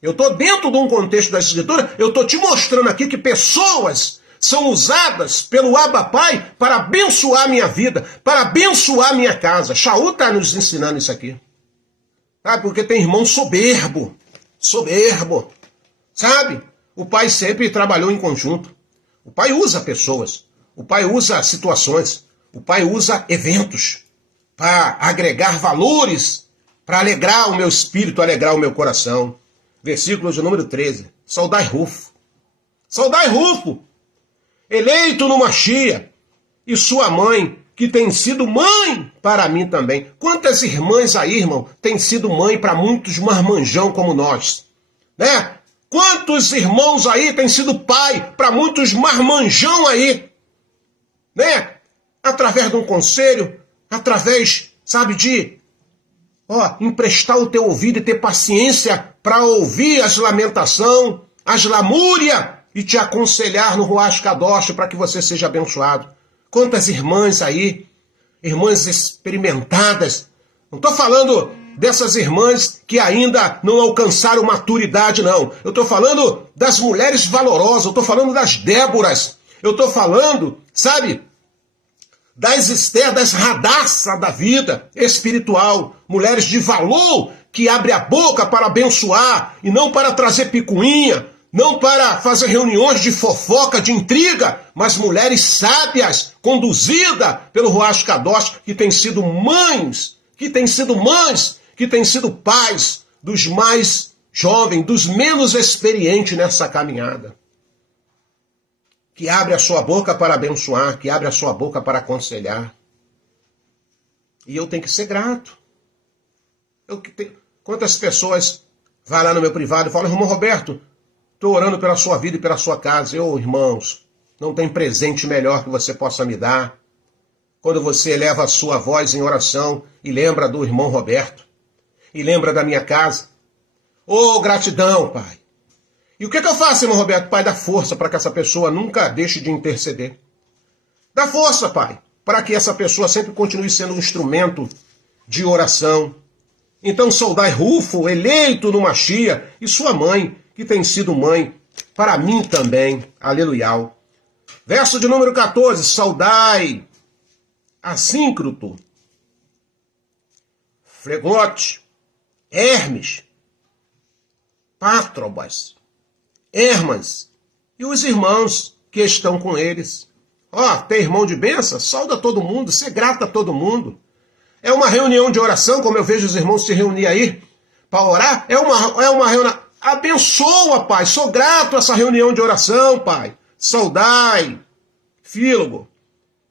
Eu estou dentro de um contexto da Escritura, eu estou te mostrando aqui que pessoas são usadas pelo Abba Pai para abençoar minha vida, para abençoar minha casa. Shaul está nos ensinando isso aqui. Sabe? Porque tem irmão soberbo, sabe? O Pai sempre trabalhou em conjunto. O Pai usa pessoas, o Pai usa situações, o Pai usa eventos para agregar valores, para alegrar o meu espírito, alegrar o meu coração. Versículo de número 13. Saudai Rufo. Saudai Rufo, eleito no Machia, e sua mãe, que tem sido mãe para mim também. Quantas irmãs aí, irmão, têm sido mãe para muitos marmanjão como nós, né? Quantos irmãos aí têm sido pai para muitos marmanjão aí, né? Através de um conselho, através, sabe, de emprestar o teu ouvido e ter paciência para ouvir as lamentações, as lamúrias e te aconselhar no Ruach Kadosh para que você seja abençoado. Quantas irmãs aí, irmãs experimentadas, não estou falando dessas irmãs que ainda não alcançaram maturidade, não. Eu estou falando das mulheres valorosas, eu estou falando das Déboras, eu estou falando, sabe, das Esther, das Radaça da vida espiritual, mulheres de valor que abrem a boca para abençoar e não para trazer picuinha, não para fazer reuniões de fofoca, de intriga, mas mulheres sábias, conduzidas pelo Ruach Kadosh, que têm sido mães, que têm sido pais dos mais jovens, dos menos experientes nessa caminhada. Que abre a sua boca para abençoar, que abre a sua boca para aconselhar. E eu tenho que ser grato. Quantas pessoas vão lá no meu privado e falam, irmão Roberto, estou orando pela sua vida e pela sua casa. Irmãos, não tem presente melhor que você possa me dar. Quando você eleva a sua voz em oração e lembra do irmão Roberto, e lembra da minha casa. Gratidão, Pai. E o que eu faço, irmão Roberto? Pai, dá força para que essa pessoa nunca deixe de interceder. Dá força, Pai, para que essa pessoa sempre continue sendo um instrumento de oração. Então, saudai Rufo, eleito no Machia, e sua mãe, que tem sido mãe para mim também. Aleluia. Verso de número 14. Saudai Assíncroto, Flegote, Hermes, Pátrobas, Hermas e os irmãos que estão com eles. Tem irmão de bênção? Sauda todo mundo, ser grato a todo mundo. É uma reunião de oração, como eu vejo os irmãos se reunir aí para orar. É uma reunião. Abençoa, Pai. Sou grato a essa reunião de oração, Pai. Saudai Fílogo,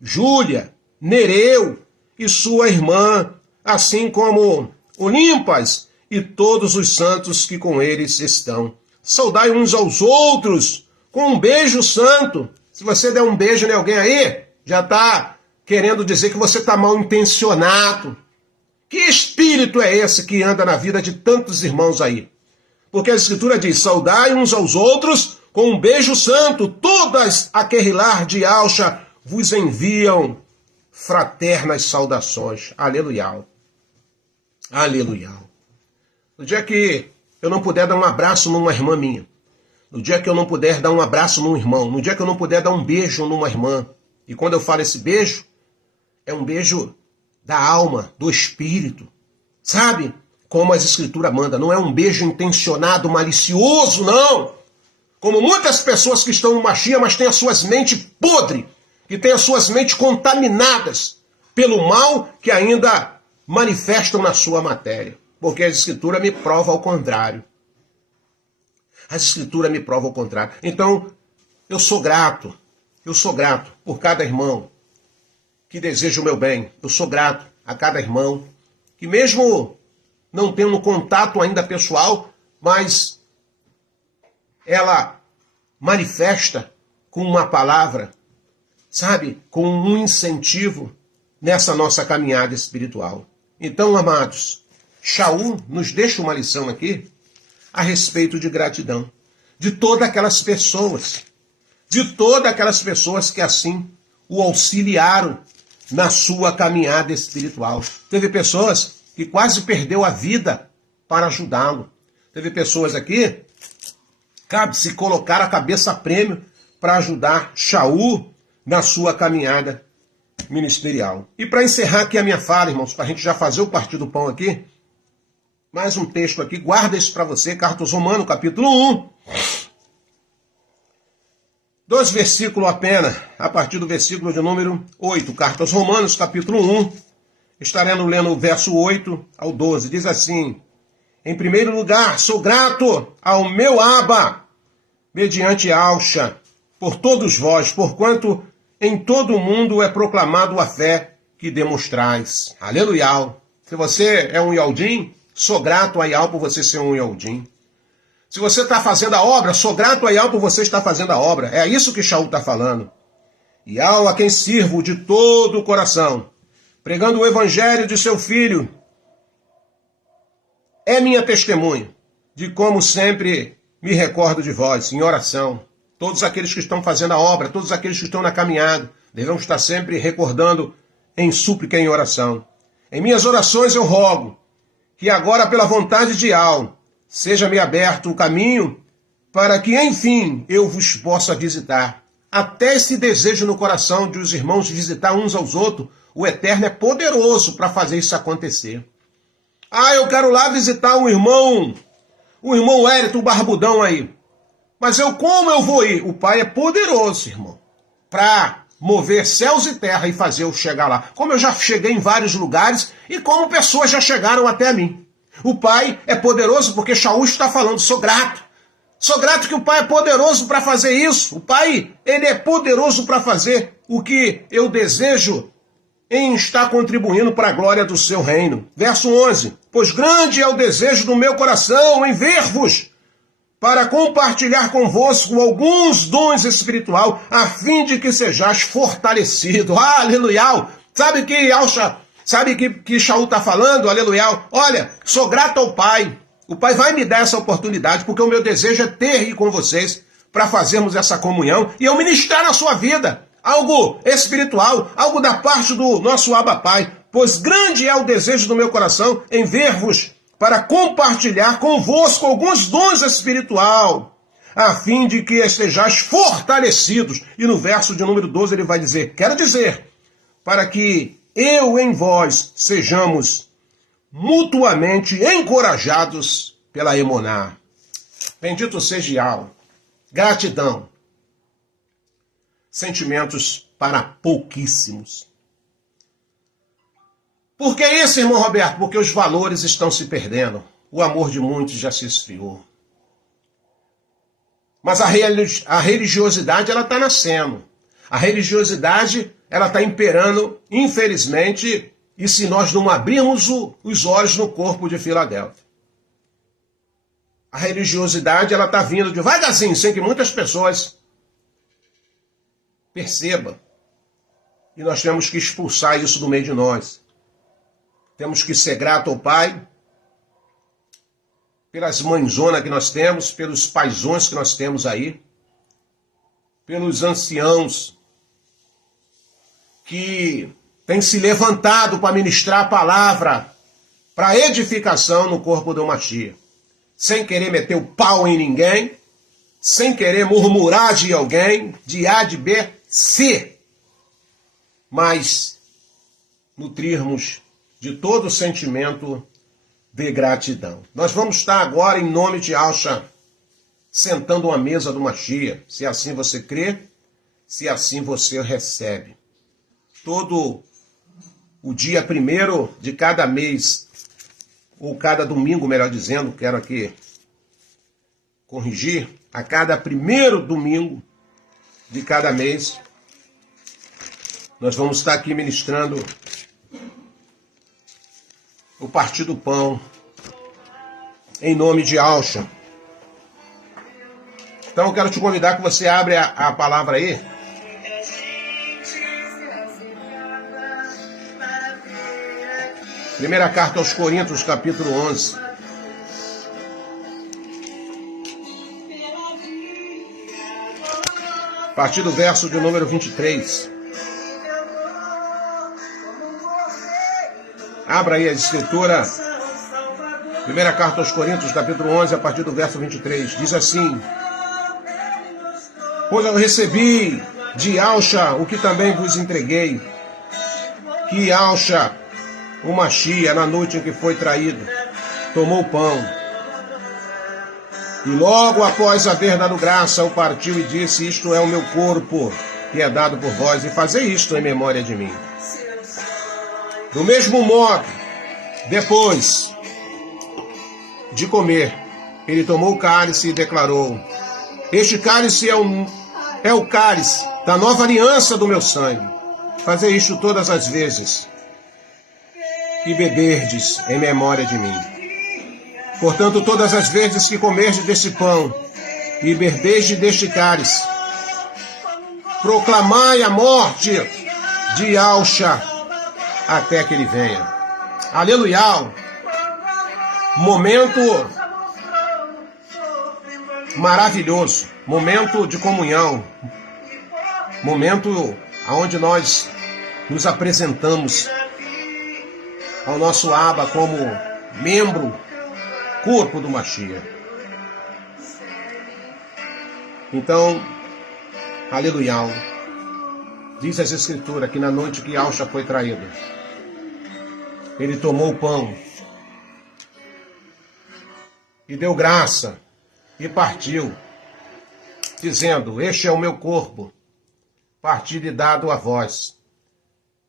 Júlia, Nereu e sua irmã, assim como Olimpas e todos os santos que com eles estão. Saudai uns aos outros com um beijo santo. Se você der um beijo em alguém aí, já está querendo dizer que você está mal intencionado. Que espírito é esse que anda na vida de tantos irmãos aí? Porque a Escritura diz, saudai uns aos outros com um beijo santo. Todas a Querrilar de Alcha vos enviam fraternas saudações. Aleluia. Aleluia. No dia que eu não puder dar um abraço numa irmã minha, no dia que eu não puder dar um abraço num irmão, no dia que eu não puder dar um beijo numa irmã, e quando eu falo esse beijo, é um beijo da alma, do espírito, sabe? Como as Escrituras mandam, não é um beijo intencionado, malicioso, não. Como muitas pessoas que estão no Machia, mas têm as suas mentes podres, que têm as suas mentes contaminadas pelo mal que ainda manifestam na sua matéria. Porque as Escrituras me provam ao contrário. As Escrituras me provam ao contrário. Então, eu sou grato por cada irmão que deseja o meu bem. Eu sou grato a cada irmão que mesmo não tendo contato ainda pessoal, mas ela manifesta com uma palavra, sabe, com um incentivo nessa nossa caminhada espiritual. Então, amados, Shaul nos deixa uma lição aqui a respeito de gratidão, de todas aquelas pessoas de todas aquelas pessoas que assim o auxiliaram na sua caminhada espiritual. Teve pessoas que quase perdeu a vida para ajudá-lo. Teve pessoas aqui, cabe-se colocar a cabeça a prêmio para ajudar Shaul na sua caminhada ministerial. E para encerrar aqui a minha fala, irmãos, para a gente já fazer o partir do pão aqui, mais um texto aqui, guarda isso para você, Carta aos Romanos, capítulo 1. 2 versículos apenas, a partir do versículo de número 8. Carta aos Romanos, capítulo 1. Estaremos lendo o verso 8 ao 12. Diz assim: em primeiro lugar, sou grato ao meu Abba, mediante Alcha, por todos vós, porquanto em todo o mundo é proclamado a fé que demonstrais. Aleluia. Se você é um Yaldim, sou grato a Yal por você ser um Yaldim. Se você está fazendo a obra, sou grato a Yal por você estar fazendo a obra. É isso que Shaul está falando. Yal a quem sirvo de todo o coração, pregando o evangelho de seu filho, é minha testemunha de como sempre me recordo de vós, em oração. Todos aqueles que estão fazendo a obra, todos aqueles que estão na caminhada, devemos estar sempre recordando em súplica e em oração. Em minhas orações eu rogo que agora, pela vontade de Yal, seja-me aberto o caminho para que, enfim, eu vos possa visitar. Até esse desejo no coração de os irmãos visitar uns aos outros, o Eterno é poderoso para fazer isso acontecer. Ah, eu quero lá visitar o irmão Hérito, o barbudão aí. Mas como eu vou ir? O Pai é poderoso, irmão, para mover céus e terra e fazer eu chegar lá. Como eu já cheguei em vários lugares e como pessoas já chegaram até mim. O Pai é poderoso porque Shaul está falando, sou grato. Sou grato que o Pai é poderoso para fazer isso. O Pai, ele é poderoso para fazer o que eu desejo em estar contribuindo para a glória do seu reino. Verso 11. Pois grande é o desejo do meu coração em ver-vos, para compartilhar convosco alguns dons espiritual, a fim de que sejais fortalecido. Aleluia! Sabe que Shaul está falando? Aleluia! Olha, sou grato ao Pai. O Pai vai me dar essa oportunidade, porque o meu desejo é ter ir com vocês para fazermos essa comunhão e eu ministrar na sua vida algo espiritual, algo da parte do nosso Abba Pai. Pois grande é o desejo do meu coração em ver-vos, para compartilhar convosco alguns dons espiritual, a fim de que estejais fortalecidos. E no verso de número 12 ele vai dizer, quero dizer, para que eu em vós sejamos mutuamente encorajados pela Emuná. Bendito seja Yal. Gratidão. Sentimentos para pouquíssimos. Por que isso, irmão Roberto? Porque os valores estão se perdendo. O amor de muitos já se esfriou. Mas a religiosidade, ela está nascendo. A religiosidade, ela está imperando, infelizmente, e se nós não abrirmos os olhos no corpo de Filadélfia. A religiosidade, ela está vindo devagarzinho, sem que muitas pessoas percebam. E nós temos que expulsar isso do meio de nós. Temos que ser grato ao Pai, pelas mãezonas que nós temos, pelos paizões que nós temos aí, pelos anciãos que têm se levantado para ministrar a palavra para edificação no corpo do Mashiach, sem querer meter o pau em ninguém, sem querer murmurar de alguém, de A, de B, C, mas nutrirmos de todo o sentimento de gratidão. Nós vamos estar agora, em nome de Alcha, sentando à mesa do Mashiach, se assim você crê, se assim você recebe. Todo o dia 1º de cada mês, ou cada domingo, melhor dizendo, quero aqui corrigir, a cada 1º domingo de cada mês, nós vamos estar aqui ministrando o partir do pão, em nome de Alcha. Então eu quero te convidar que você abra a palavra aí. Primeira carta aos Coríntios, capítulo 11. partir do verso de número 23. Abra aí a escritura, primeira carta aos Coríntios, capítulo 11, a partir do verso 23. Diz assim: pois eu recebi de Yahshua o que também vos entreguei, que Yahshua, o Machia, na noite em que foi traído, tomou o pão, e logo após haver dado graça, o partiu e disse: isto é o meu corpo, que é dado por vós, e fazei isto em memória de mim. Do mesmo modo, depois de comer, ele tomou o cálice e declarou: este cálice é o cálice da nova aliança do meu sangue. Fazei isto todas as vezes que beberdes em memória de mim. Portanto, todas as vezes que comerdes deste pão e beberdes deste cálice, proclamai a morte de Yahshua até que ele venha. Aleluia! Momento maravilhoso, momento de comunhão, momento onde nós nos apresentamos ao nosso Abba como membro, corpo do Machia. Então, aleluia, diz as Escrituras que na noite que Yahshua foi traído, ele tomou o pão e deu graça e partiu, dizendo: este é o meu corpo, partido e dado a vós.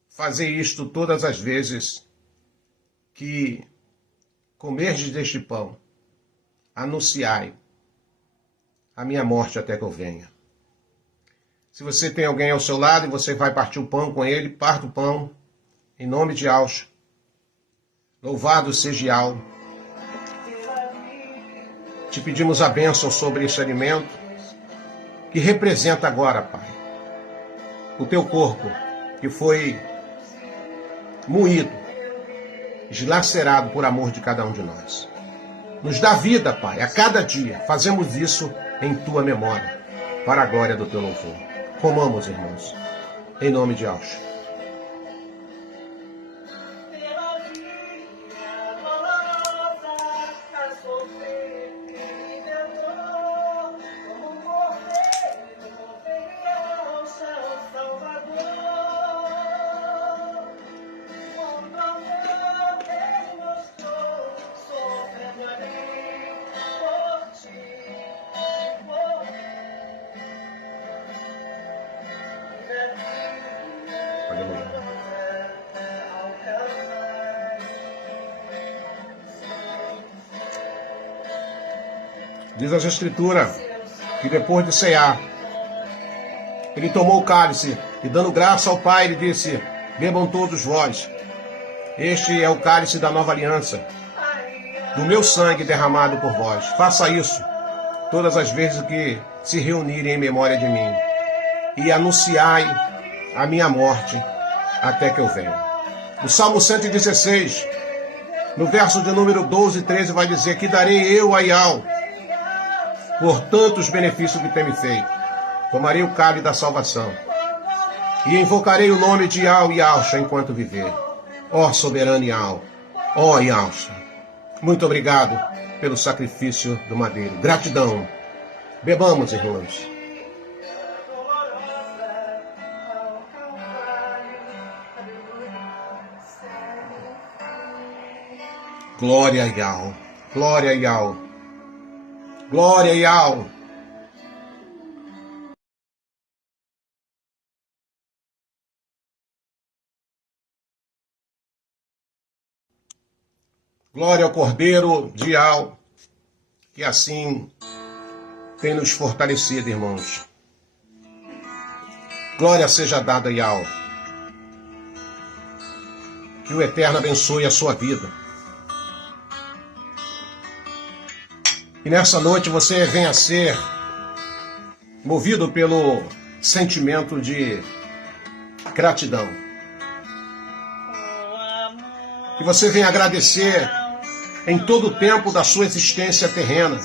Fazei isto todas as vezes que comerdes deste pão, anunciai a minha morte até que eu venha. Se você tem alguém ao seu lado e você vai partir o pão com ele, parta o pão, em nome de Yahshua. Louvado seja Yahweh. Te pedimos a bênção sobre este alimento, que representa agora, Pai, o teu corpo, que foi moído, dilacerado por amor de cada um de nós. Nos dá vida, Pai, a cada dia. Fazemos isso em tua memória, para a glória do teu louvor. Comamos, irmãos, em nome de Yahshua. Diz as Escrituras que depois de cear, ele tomou o cálice e, dando graça ao Pai, ele disse: bebam todos vós. Este é o cálice da nova aliança, do meu sangue derramado por vós. Faça isso todas as vezes que se reunirem em memória de mim, e anunciai a minha morte até que eu venha. O Salmo 116, no verso de número 12 e 13, vai dizer: que darei eu a Yahweh por tantos benefícios que tem me feito. Tomarei o cálice da salvação e invocarei o nome de Yahweh e Yahshua enquanto viver. Ó soberano Yahweh, ó Yahshua, muito obrigado pelo sacrifício do madeiro. Gratidão. Bebamos, irmãos. Glória a Yahweh, glória a Yahweh. Glória a Yahweh. Glória ao Cordeiro de Yahweh, que assim tem nos fortalecido, irmãos. Glória seja dada a Yahweh. Que o Eterno abençoe a sua vida. E nessa noite você venha ser movido pelo sentimento de gratidão. Que você venha agradecer em todo o tempo da sua existência terrena.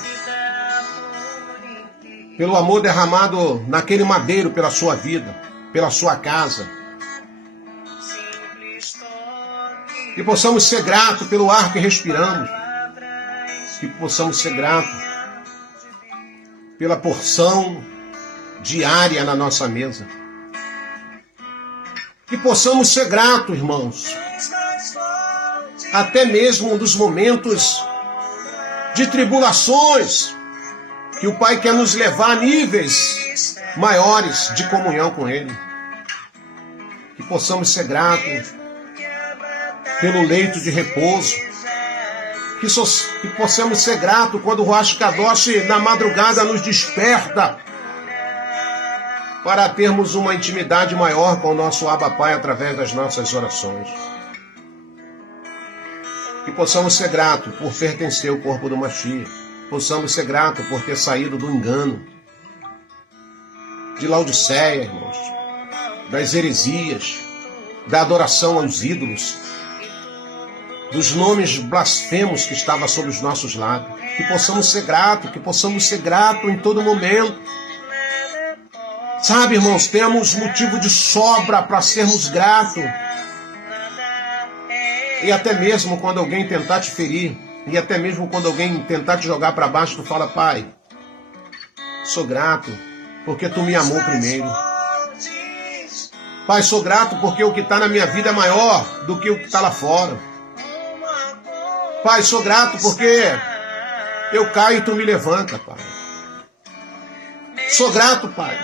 pelo amor derramado naquele madeiro pela sua vida, pela sua casa. Que possamos ser gratos pelo ar que respiramos. Que possamos ser gratos pela porção diária na nossa mesa. Que possamos ser gratos, irmãos, até mesmo dos momentos de tribulações, que o Pai quer nos levar a níveis maiores de comunhão com Ele. Que possamos ser gratos pelo leito de repouso. Que possamos ser gratos quando o Ruach Kadosh na madrugada nos desperta para termos uma intimidade maior com o nosso Abba Pai através das nossas orações. Que possamos ser gratos por pertencer ao corpo do Mashiach. Possamos ser gratos por ter saído do engano, de Laodiceia, irmãos, das heresias, da adoração aos ídolos, dos nomes blasfemos que estavam sobre os nossos lábios. Que possamos ser gratos em todo momento. Sabe, irmãos, temos motivo de sobra para sermos gratos. E até mesmo quando alguém tentar te ferir, e até mesmo quando alguém tentar te jogar para baixo, tu fala: Pai, sou grato porque tu me amou primeiro. Pai, sou grato porque o que está na minha vida é maior do que o que está lá fora. Pai, sou grato porque eu caio e tu me levanta, Pai. Sou grato, Pai.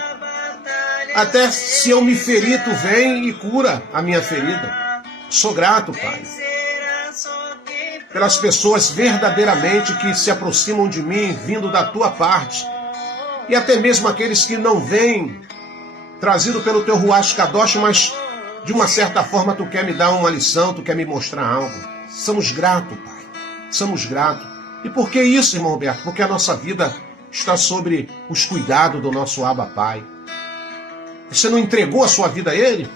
Até se eu me ferir, tu vem e cura a minha ferida. Sou grato, Pai, pelas pessoas verdadeiramente que se aproximam de mim, vindo da tua parte. E até mesmo aqueles que não vêm, trazido pelo teu Ruach Kadosh, mas de uma certa forma tu quer me dar uma lição, tu quer me mostrar algo. Somos gratos, Pai. Somos gratos. E por que isso, irmão Roberto? Porque a nossa vida está sobre os cuidados do nosso Abba Pai. Você não entregou a sua vida a Ele?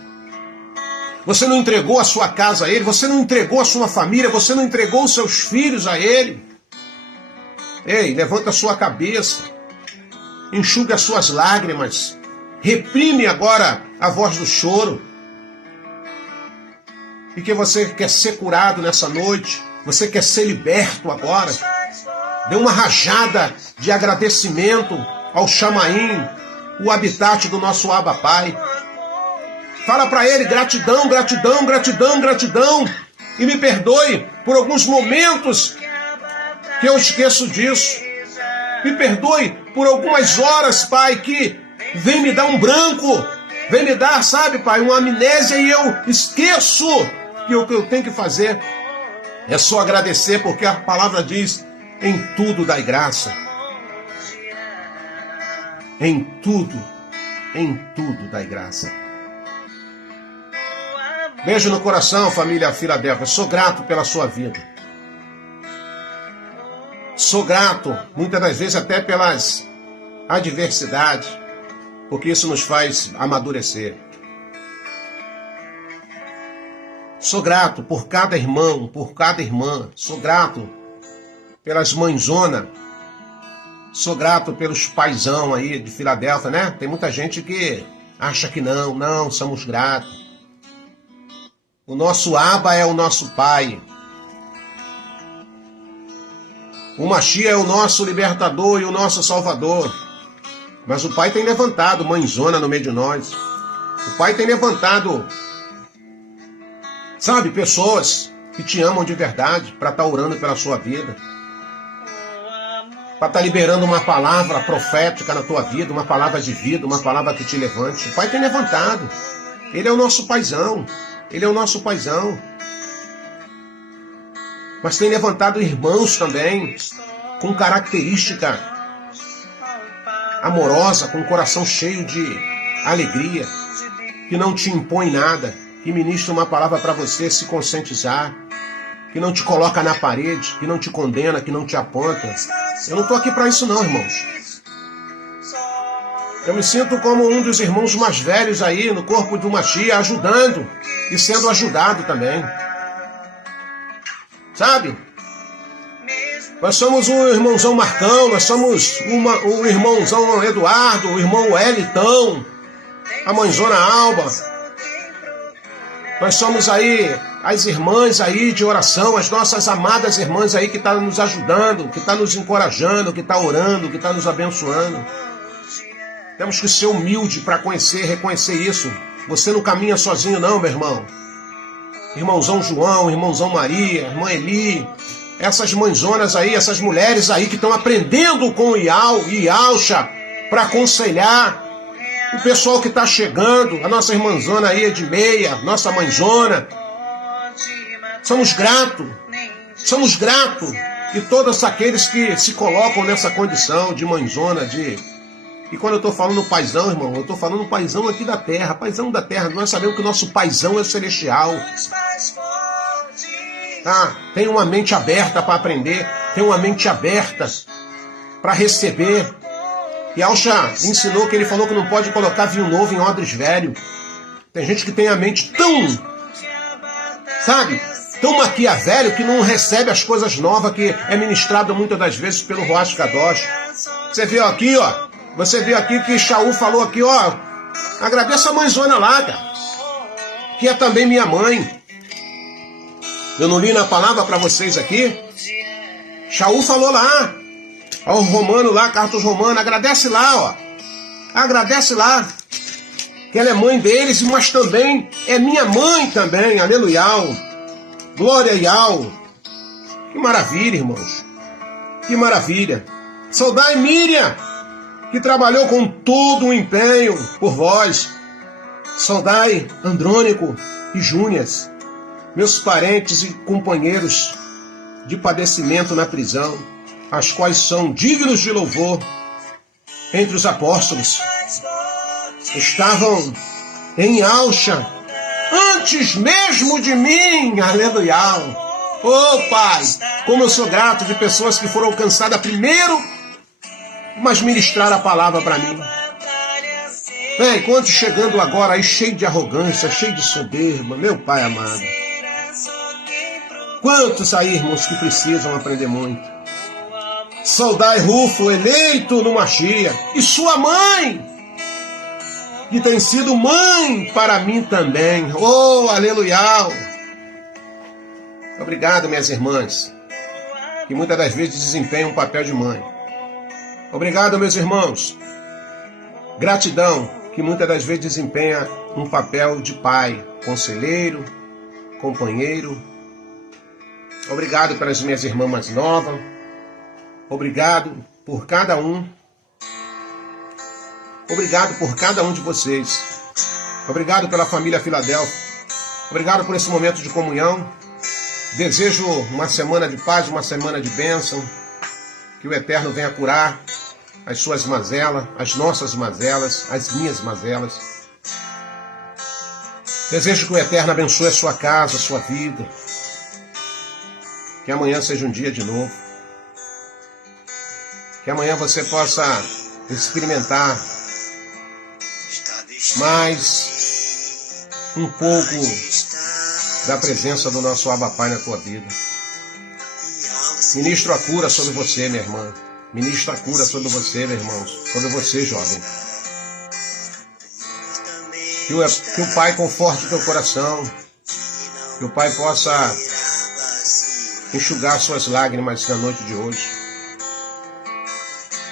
Você não entregou a sua casa a Ele? Você não entregou a sua família? Você não entregou os seus filhos a Ele? Ei, levanta a sua cabeça. Enxugue as suas lágrimas. Reprime agora a voz do choro. E que você quer ser curado nessa noite. Você quer ser liberto agora. Dê uma rajada de agradecimento ao Chamaim, o habitat do nosso Abba Pai. Fala para Ele: gratidão, gratidão, gratidão, gratidão. E me perdoe por alguns momentos que eu esqueço disso. Me perdoe por algumas horas, Pai, que vem me dar um branco. Vem me dar, sabe, Pai, uma amnésia e eu esqueço que o que eu tenho que fazer é só agradecer, porque a palavra diz: em tudo dai graça. Em tudo dai graça. Beijo no coração, família Filadélfia. Sou grato pela sua vida. Sou grato, muitas das vezes, até pelas adversidades, porque isso nos faz amadurecer. Sou grato por cada irmão, por cada irmã. Sou grato pelas mãezona. Sou grato pelos paizão aí de Filadélfia, né? Tem muita gente que acha que não, somos gratos. O nosso Abba é o nosso Pai. O Mashiach é o nosso libertador e o nosso salvador. Mas o Pai tem levantado mãezona no meio de nós. O Pai tem levantado, sabe, pessoas que te amam de verdade para estar orando pela sua vida. Para estar liberando uma palavra profética na tua vida, uma palavra de vida, uma palavra que te levante. O Pai tem levantado. Ele é o nosso paizão. Ele é o nosso paizão. Mas tem levantado irmãos também, com característica amorosa, com o coração cheio de alegria, que não te impõe nada, que ministra uma palavra para você se conscientizar, que não te coloca na parede, que não te condena, que não te aponta. Eu não estou aqui para isso não, irmãos. Eu me sinto como um dos irmãos mais velhos aí no corpo do Mashiach, ajudando e sendo ajudado também. Sabe? Nós somos o irmãozão Marcão, nós somos o irmãozão Eduardo, o irmão Wellington, a mãezona Alba. Nós somos aí as irmãs aí de oração, as nossas amadas irmãs aí que estão nos ajudando, que estão nos encorajando, que estão orando, que estão nos abençoando. Temos que ser humilde para reconhecer isso. Você não caminha sozinho não, meu irmão. Irmãozão João, irmãozão Maria, irmã Eli, essas mãezonas aí, essas mulheres aí que estão aprendendo com o Ial e Ialcha para aconselhar o pessoal que está chegando, a nossa irmãzona aí Edmeia, nossa mãezona. Somos gratos. E todos aqueles que se colocam nessa condição de mãezona, E quando eu estou falando paizão, irmão, eu estou falando paizão aqui da terra, paizão da terra. Nós sabemos que o nosso paizão é celestial. Tá? Tem uma mente aberta para aprender, tem uma mente aberta para receber. E Alcha ensinou que ele falou que não pode colocar vinho novo em odres velho. Tem gente que tem a mente tão maquiavélico que não recebe as coisas novas que é ministrado muitas das vezes pelo Ruach Kadosh. Você viu aqui que Shaul falou aqui, ó, agradeça a mãezona lá, cara, que é também minha mãe. Eu não li na palavra para vocês aqui? Shaul falou lá, ao romano lá, Cartos Romano, agradece lá, ó. Agradece lá, que ela é mãe deles, mas também é minha mãe também, aleluia. Glória a Yau. Que maravilha, irmãos. Que maravilha. Saudai Miriam, que trabalhou com todo o empenho por vós. Saudai Andrônico e Júnias, meus parentes e companheiros de padecimento na prisão, as quais são dignos de louvor entre os apóstolos. Estavam em Alcha antes mesmo de mim, aleluia. Oh Pai, como eu sou grato de pessoas que foram alcançadas primeiro, mas ministraram a palavra para mim. Quantos chegando agora aí cheio de arrogância, cheio de soberba, meu Pai amado. Quantos aí, irmãos, que precisam aprender muito. Saudai Rufo, eleito no Mashiach, e sua mãe, que tem sido mãe para mim também. Oh, aleluia! Obrigado, minhas irmãs, que muitas das vezes desempenham um papel de mãe. Obrigado, meus irmãos. Gratidão, que muitas das vezes desempenha um papel de pai, conselheiro, companheiro. Obrigado pelas minhas irmãs mais novas. Obrigado por cada um. Obrigado por cada um de vocês. Obrigado pela família Filadélfia. Obrigado por esse momento de comunhão. Desejo uma semana de paz, uma semana de bênção. Que o Eterno venha curar as suas mazelas, as nossas mazelas, as minhas mazelas. Desejo que o Eterno abençoe a sua casa, a sua vida. Que amanhã seja um dia de novo. Que amanhã você possa experimentar mais um pouco da presença do nosso Abba Pai na tua vida. Ministro a cura sobre você, minha irmã. Ministro a cura sobre você, meu irmão. Sobre você, jovem. Que o Pai conforte teu coração. Que o Pai possa enxugar suas lágrimas na noite de hoje.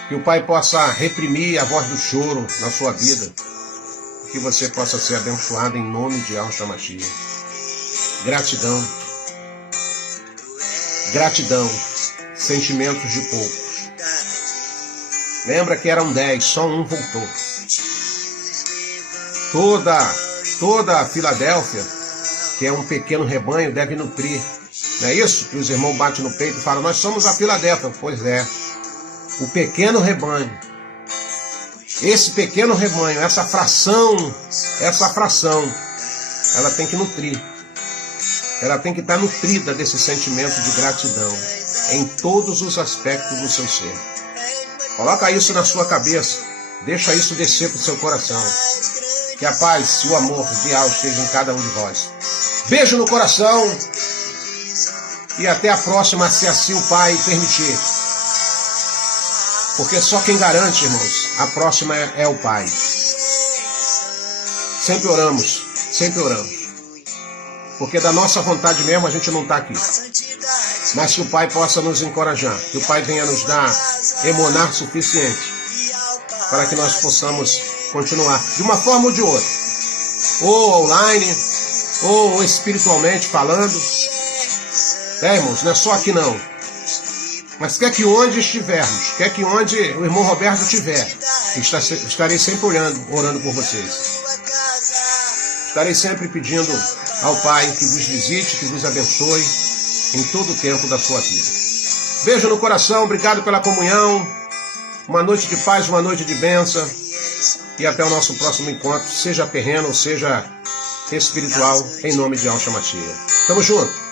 Que o Pai possa reprimir a voz do choro na sua vida. Que você possa ser abençoado em nome de Yahshua Mashiach. Gratidão. Gratidão. Sentimentos de poucos. Lembra que eram 10, só um voltou. Toda a Filadélfia, que é um pequeno rebanho, deve nutrir. Não é isso? Que os irmãos batem no peito e falam, nós somos a Filadélfia. Pois é. O pequeno rebanho. Esse pequeno rebanho, essa fração, ela tem que nutrir. Ela tem que estar nutrida desse sentimento de gratidão em todos os aspectos do seu ser. Coloca isso na sua cabeça. Deixa isso descer para o seu coração. Que a paz e o amor de Deus esteja em cada um de vós. Beijo no coração. E até a próxima, se assim o Pai permitir. Porque só quem garante, irmãos, a próxima é o Pai. Sempre oramos, sempre oramos. Porque da nossa vontade mesmo a gente não está aqui. Mas que o Pai possa nos encorajar, que o Pai venha nos dar emonar suficiente para que nós possamos continuar de uma forma ou de outra, ou online, ou espiritualmente falando. Irmãos, não é só aqui não, mas quer que onde estivermos, quer que onde o irmão Roberto estiver, estarei sempre orando por vocês. Estarei sempre pedindo ao Pai que vos visite, que vos abençoe em todo o tempo da sua vida. Beijo no coração, obrigado pela comunhão, uma noite de paz, uma noite de bênção, e até o nosso próximo encontro, seja terreno ou seja espiritual, em nome de Yahshua Mashiach. Tamo junto!